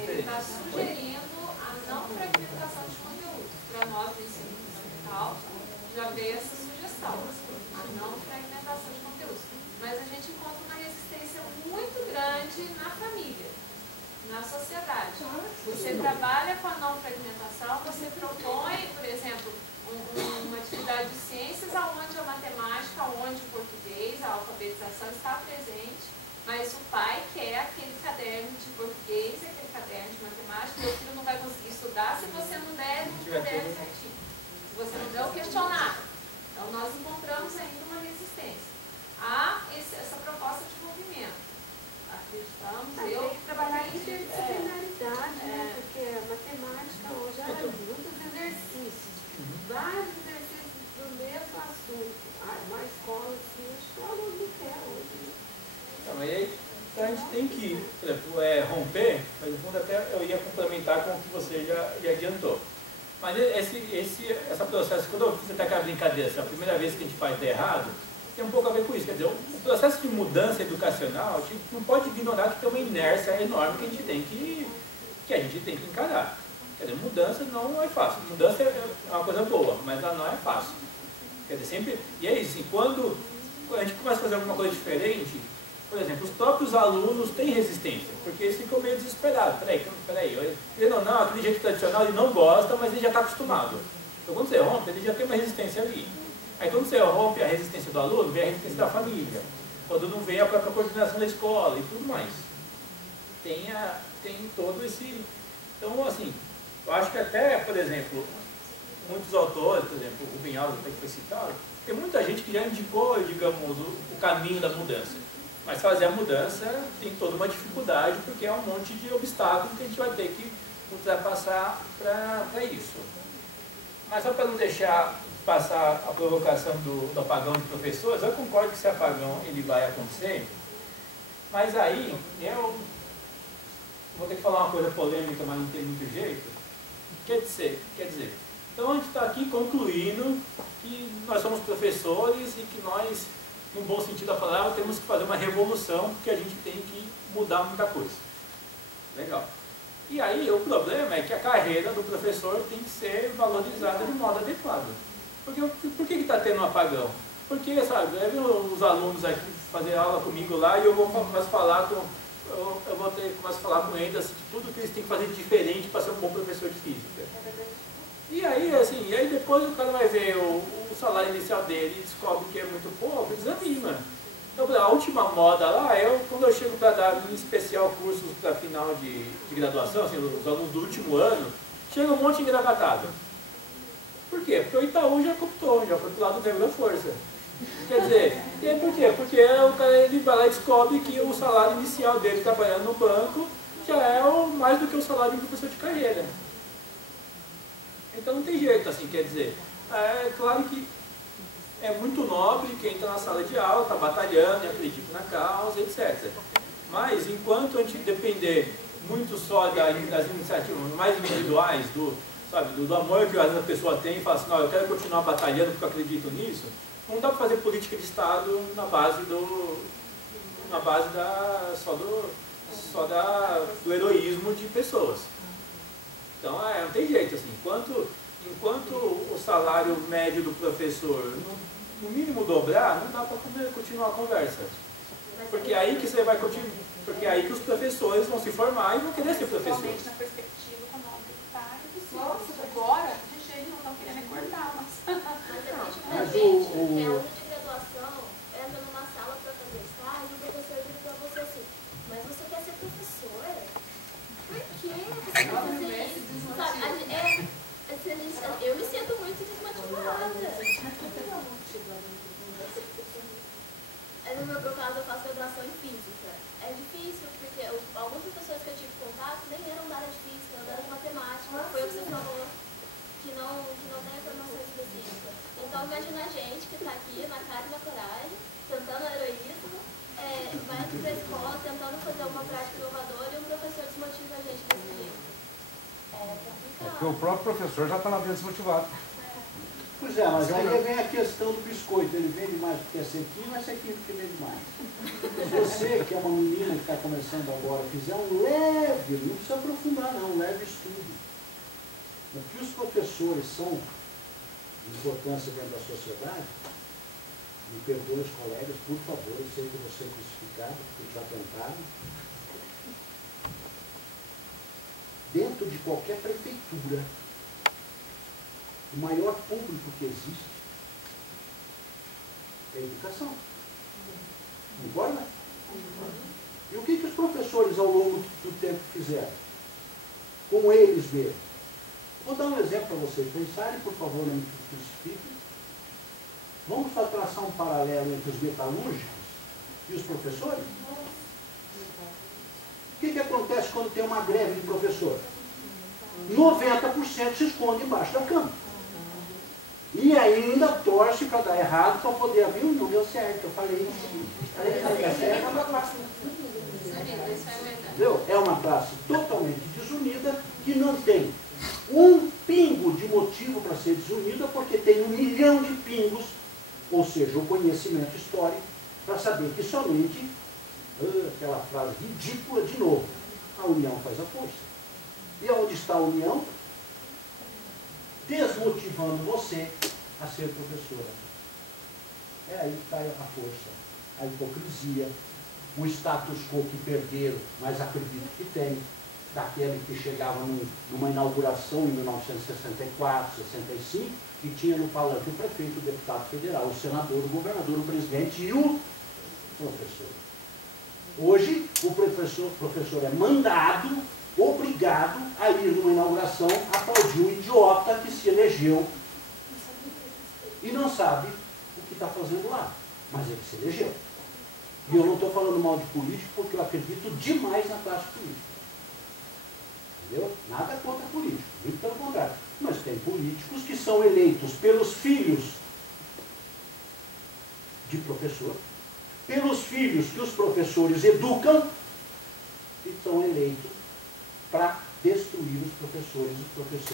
Ele está sugerindo a não fragmentação de conteúdo. Para nós do ensino fundamental, já veio essa sugestão, a não fragmentação de conteúdo. Mas a gente encontra uma resistência muito grande na família, na sociedade. Você trabalha com a não fragmentação, você propõe, por exemplo, uma atividade de ciências onde a matemática, onde o português, a alfabetização está presente, mas o pai quer aquele caderno de português, aquele caderno de matemática, meu filho não vai conseguir estudar se você não der um caderno certinho, se você não der o questionário. Então nós encontramos ainda uma resistência a essa proposta de movimento. Acreditamos, Tem que trabalhar a interdisciplinaridade, né? Porque a matemática hoje há muitos exercícios, vários exercícios do mesmo assunto. Uma escola assim, acho que o aluno não quer hoje. Então a gente tem que, por exemplo, romper, mas no fundo até eu ia complementar com o que você já adiantou. Mas esse processo, quando eu fiz até aquela brincadeira, a primeira vez que a gente faz errado, tem um pouco a ver com isso. Quer dizer, o processo de mudança educacional, a gente não pode ignorar que tem uma inércia enorme que a gente tem que encarar. Quer dizer, mudança não é fácil. Mudança é uma coisa boa, mas ela não é fácil. Quer dizer, sempre... E é isso, assim, quando a gente começa a fazer alguma coisa diferente, por exemplo, os próprios alunos têm resistência, porque eles ficam meio desesperados. Peraí, ele não, aquele jeito tradicional ele não gosta, mas ele já está acostumado. Então quando você rompe, ele já tem uma resistência ali. Aí quando você rompe a resistência do aluno, vem a resistência da família. Quando não vem a própria coordenação da escola e tudo mais. Tem todo esse... Então, assim, eu acho que até, por exemplo, muitos autores, por exemplo, o Rubem Alves, que foi citado, tem muita gente que já indicou, digamos, o caminho da mudança. Mas fazer a mudança tem toda uma dificuldade, porque é um monte de obstáculos que a gente vai ter que ultrapassar para isso. Mas só para não deixar passar a provocação do apagão de professores, eu concordo que esse apagão ele vai acontecer, mas aí eu vou ter que falar uma coisa polêmica, mas não tem muito jeito. Quer dizer, então a gente está aqui concluindo que nós somos professores e que nós, no bom sentido da palavra, temos que fazer uma revolução, porque a gente tem que mudar muita coisa. Legal. E aí o problema é que a carreira do professor tem que ser valorizada de modo adequado. Por que está tendo um apagão? Porque, sabe, os alunos aqui fazer aula comigo lá e eu vou começar a falar com eles assim, de tudo que eles têm que fazer diferente para ser um bom professor de física. E aí, assim, depois o cara vai ver o salário inicial dele e descobre que é muito pouco, desanima. Então, a última moda lá é quando eu chego para dar, em especial, cursos para final de graduação, assim, os alunos do último ano, chega um monte de engravatado. Por quê? Porque o Itaú já cooptou, já foi pro lado do verbo da força. Quer dizer, por quê? Porque o cara ele vai lá e descobre que o salário inicial dele trabalhando no banco já é mais do que o salário de um professor de carreira. Então não tem jeito, assim, quer dizer, é claro que é muito nobre quem está na sala de aula, está batalhando, acredita na causa, etc. Mas enquanto a gente depender muito só das iniciativas mais individuais, do amor que às vezes a pessoa tem e fala assim, não, eu quero continuar batalhando porque eu acredito nisso, não dá para fazer política de Estado na base do heroísmo de pessoas. Então, não tem jeito, assim, enquanto o salário médio do professor no mínimo dobrar, não dá para continuar a conversa. Porque aí que você vai continuar, porque aí que os professores vão se formar e vão querer ser professores. Principalmente na perspectiva econômica que está nossa, agora, de jeito não estão querendo cortar, Mas a gente, que é aluno de graduação, entra numa sala para Então, imagina a gente que está aqui na cara e na coragem, tentando heroísmo, vai para a escola tentando fazer uma prática inovadora e o professor desmotiva a gente desse jeito. É complicado. Porque o próprio professor já está na vida desmotivado. Pois é, mas aí vem a questão do biscoito. Ele vende mais porque é sequinho, é sequinho porque vende mais. Se você, que é uma menina que está começando agora, fizer um leve, não precisa aprofundar não, um leve estudo. O que os professores são de importância dentro da sociedade, me perdoem os colegas, por favor, eu sei que eu vou ser crucificado, porque já tentaram. Dentro de qualquer prefeitura, o maior público que existe é a educação. Concorda? E o que os professores ao longo do tempo fizeram? Com eles mesmos. Vou dar um exemplo para vocês pensarem, por favor, não me crucifiquem. Vamos só traçar um paralelo entre os metalúrgicos e os professores? O que acontece quando tem uma greve de professor? 90% se esconde embaixo da cama. E ainda torce para dar errado para poder abrir. Não deu certo, eu falei isso. Entendeu? É uma classe totalmente desunida que não tem um pingo de motivo para ser desunida, porque tem 1 milhão de pingos, ou seja, o conhecimento histórico, para saber que somente, aquela frase ridícula de novo, a união faz a força. E onde está a união? Desmotivando você a ser professora. É aí que está a força, a hipocrisia, o status quo que perderam, mas acredito que tem, daquele que chegava numa inauguração em 1964, 65, e tinha no palanque o prefeito, o deputado federal, o senador, o governador, o presidente e o professor. Hoje, o professor é mandado, obrigado a ir numa inauguração aplaudir um idiota que se elegeu e não sabe o que está fazendo lá, mas ele se elegeu. E eu não estou falando mal de político porque eu acredito demais na classe política. Entendeu? Nada contra político, muito pelo contrário. Mas tem políticos que são eleitos pelos filhos de professor, pelos filhos que os professores educam, e são eleitos para destruir os professores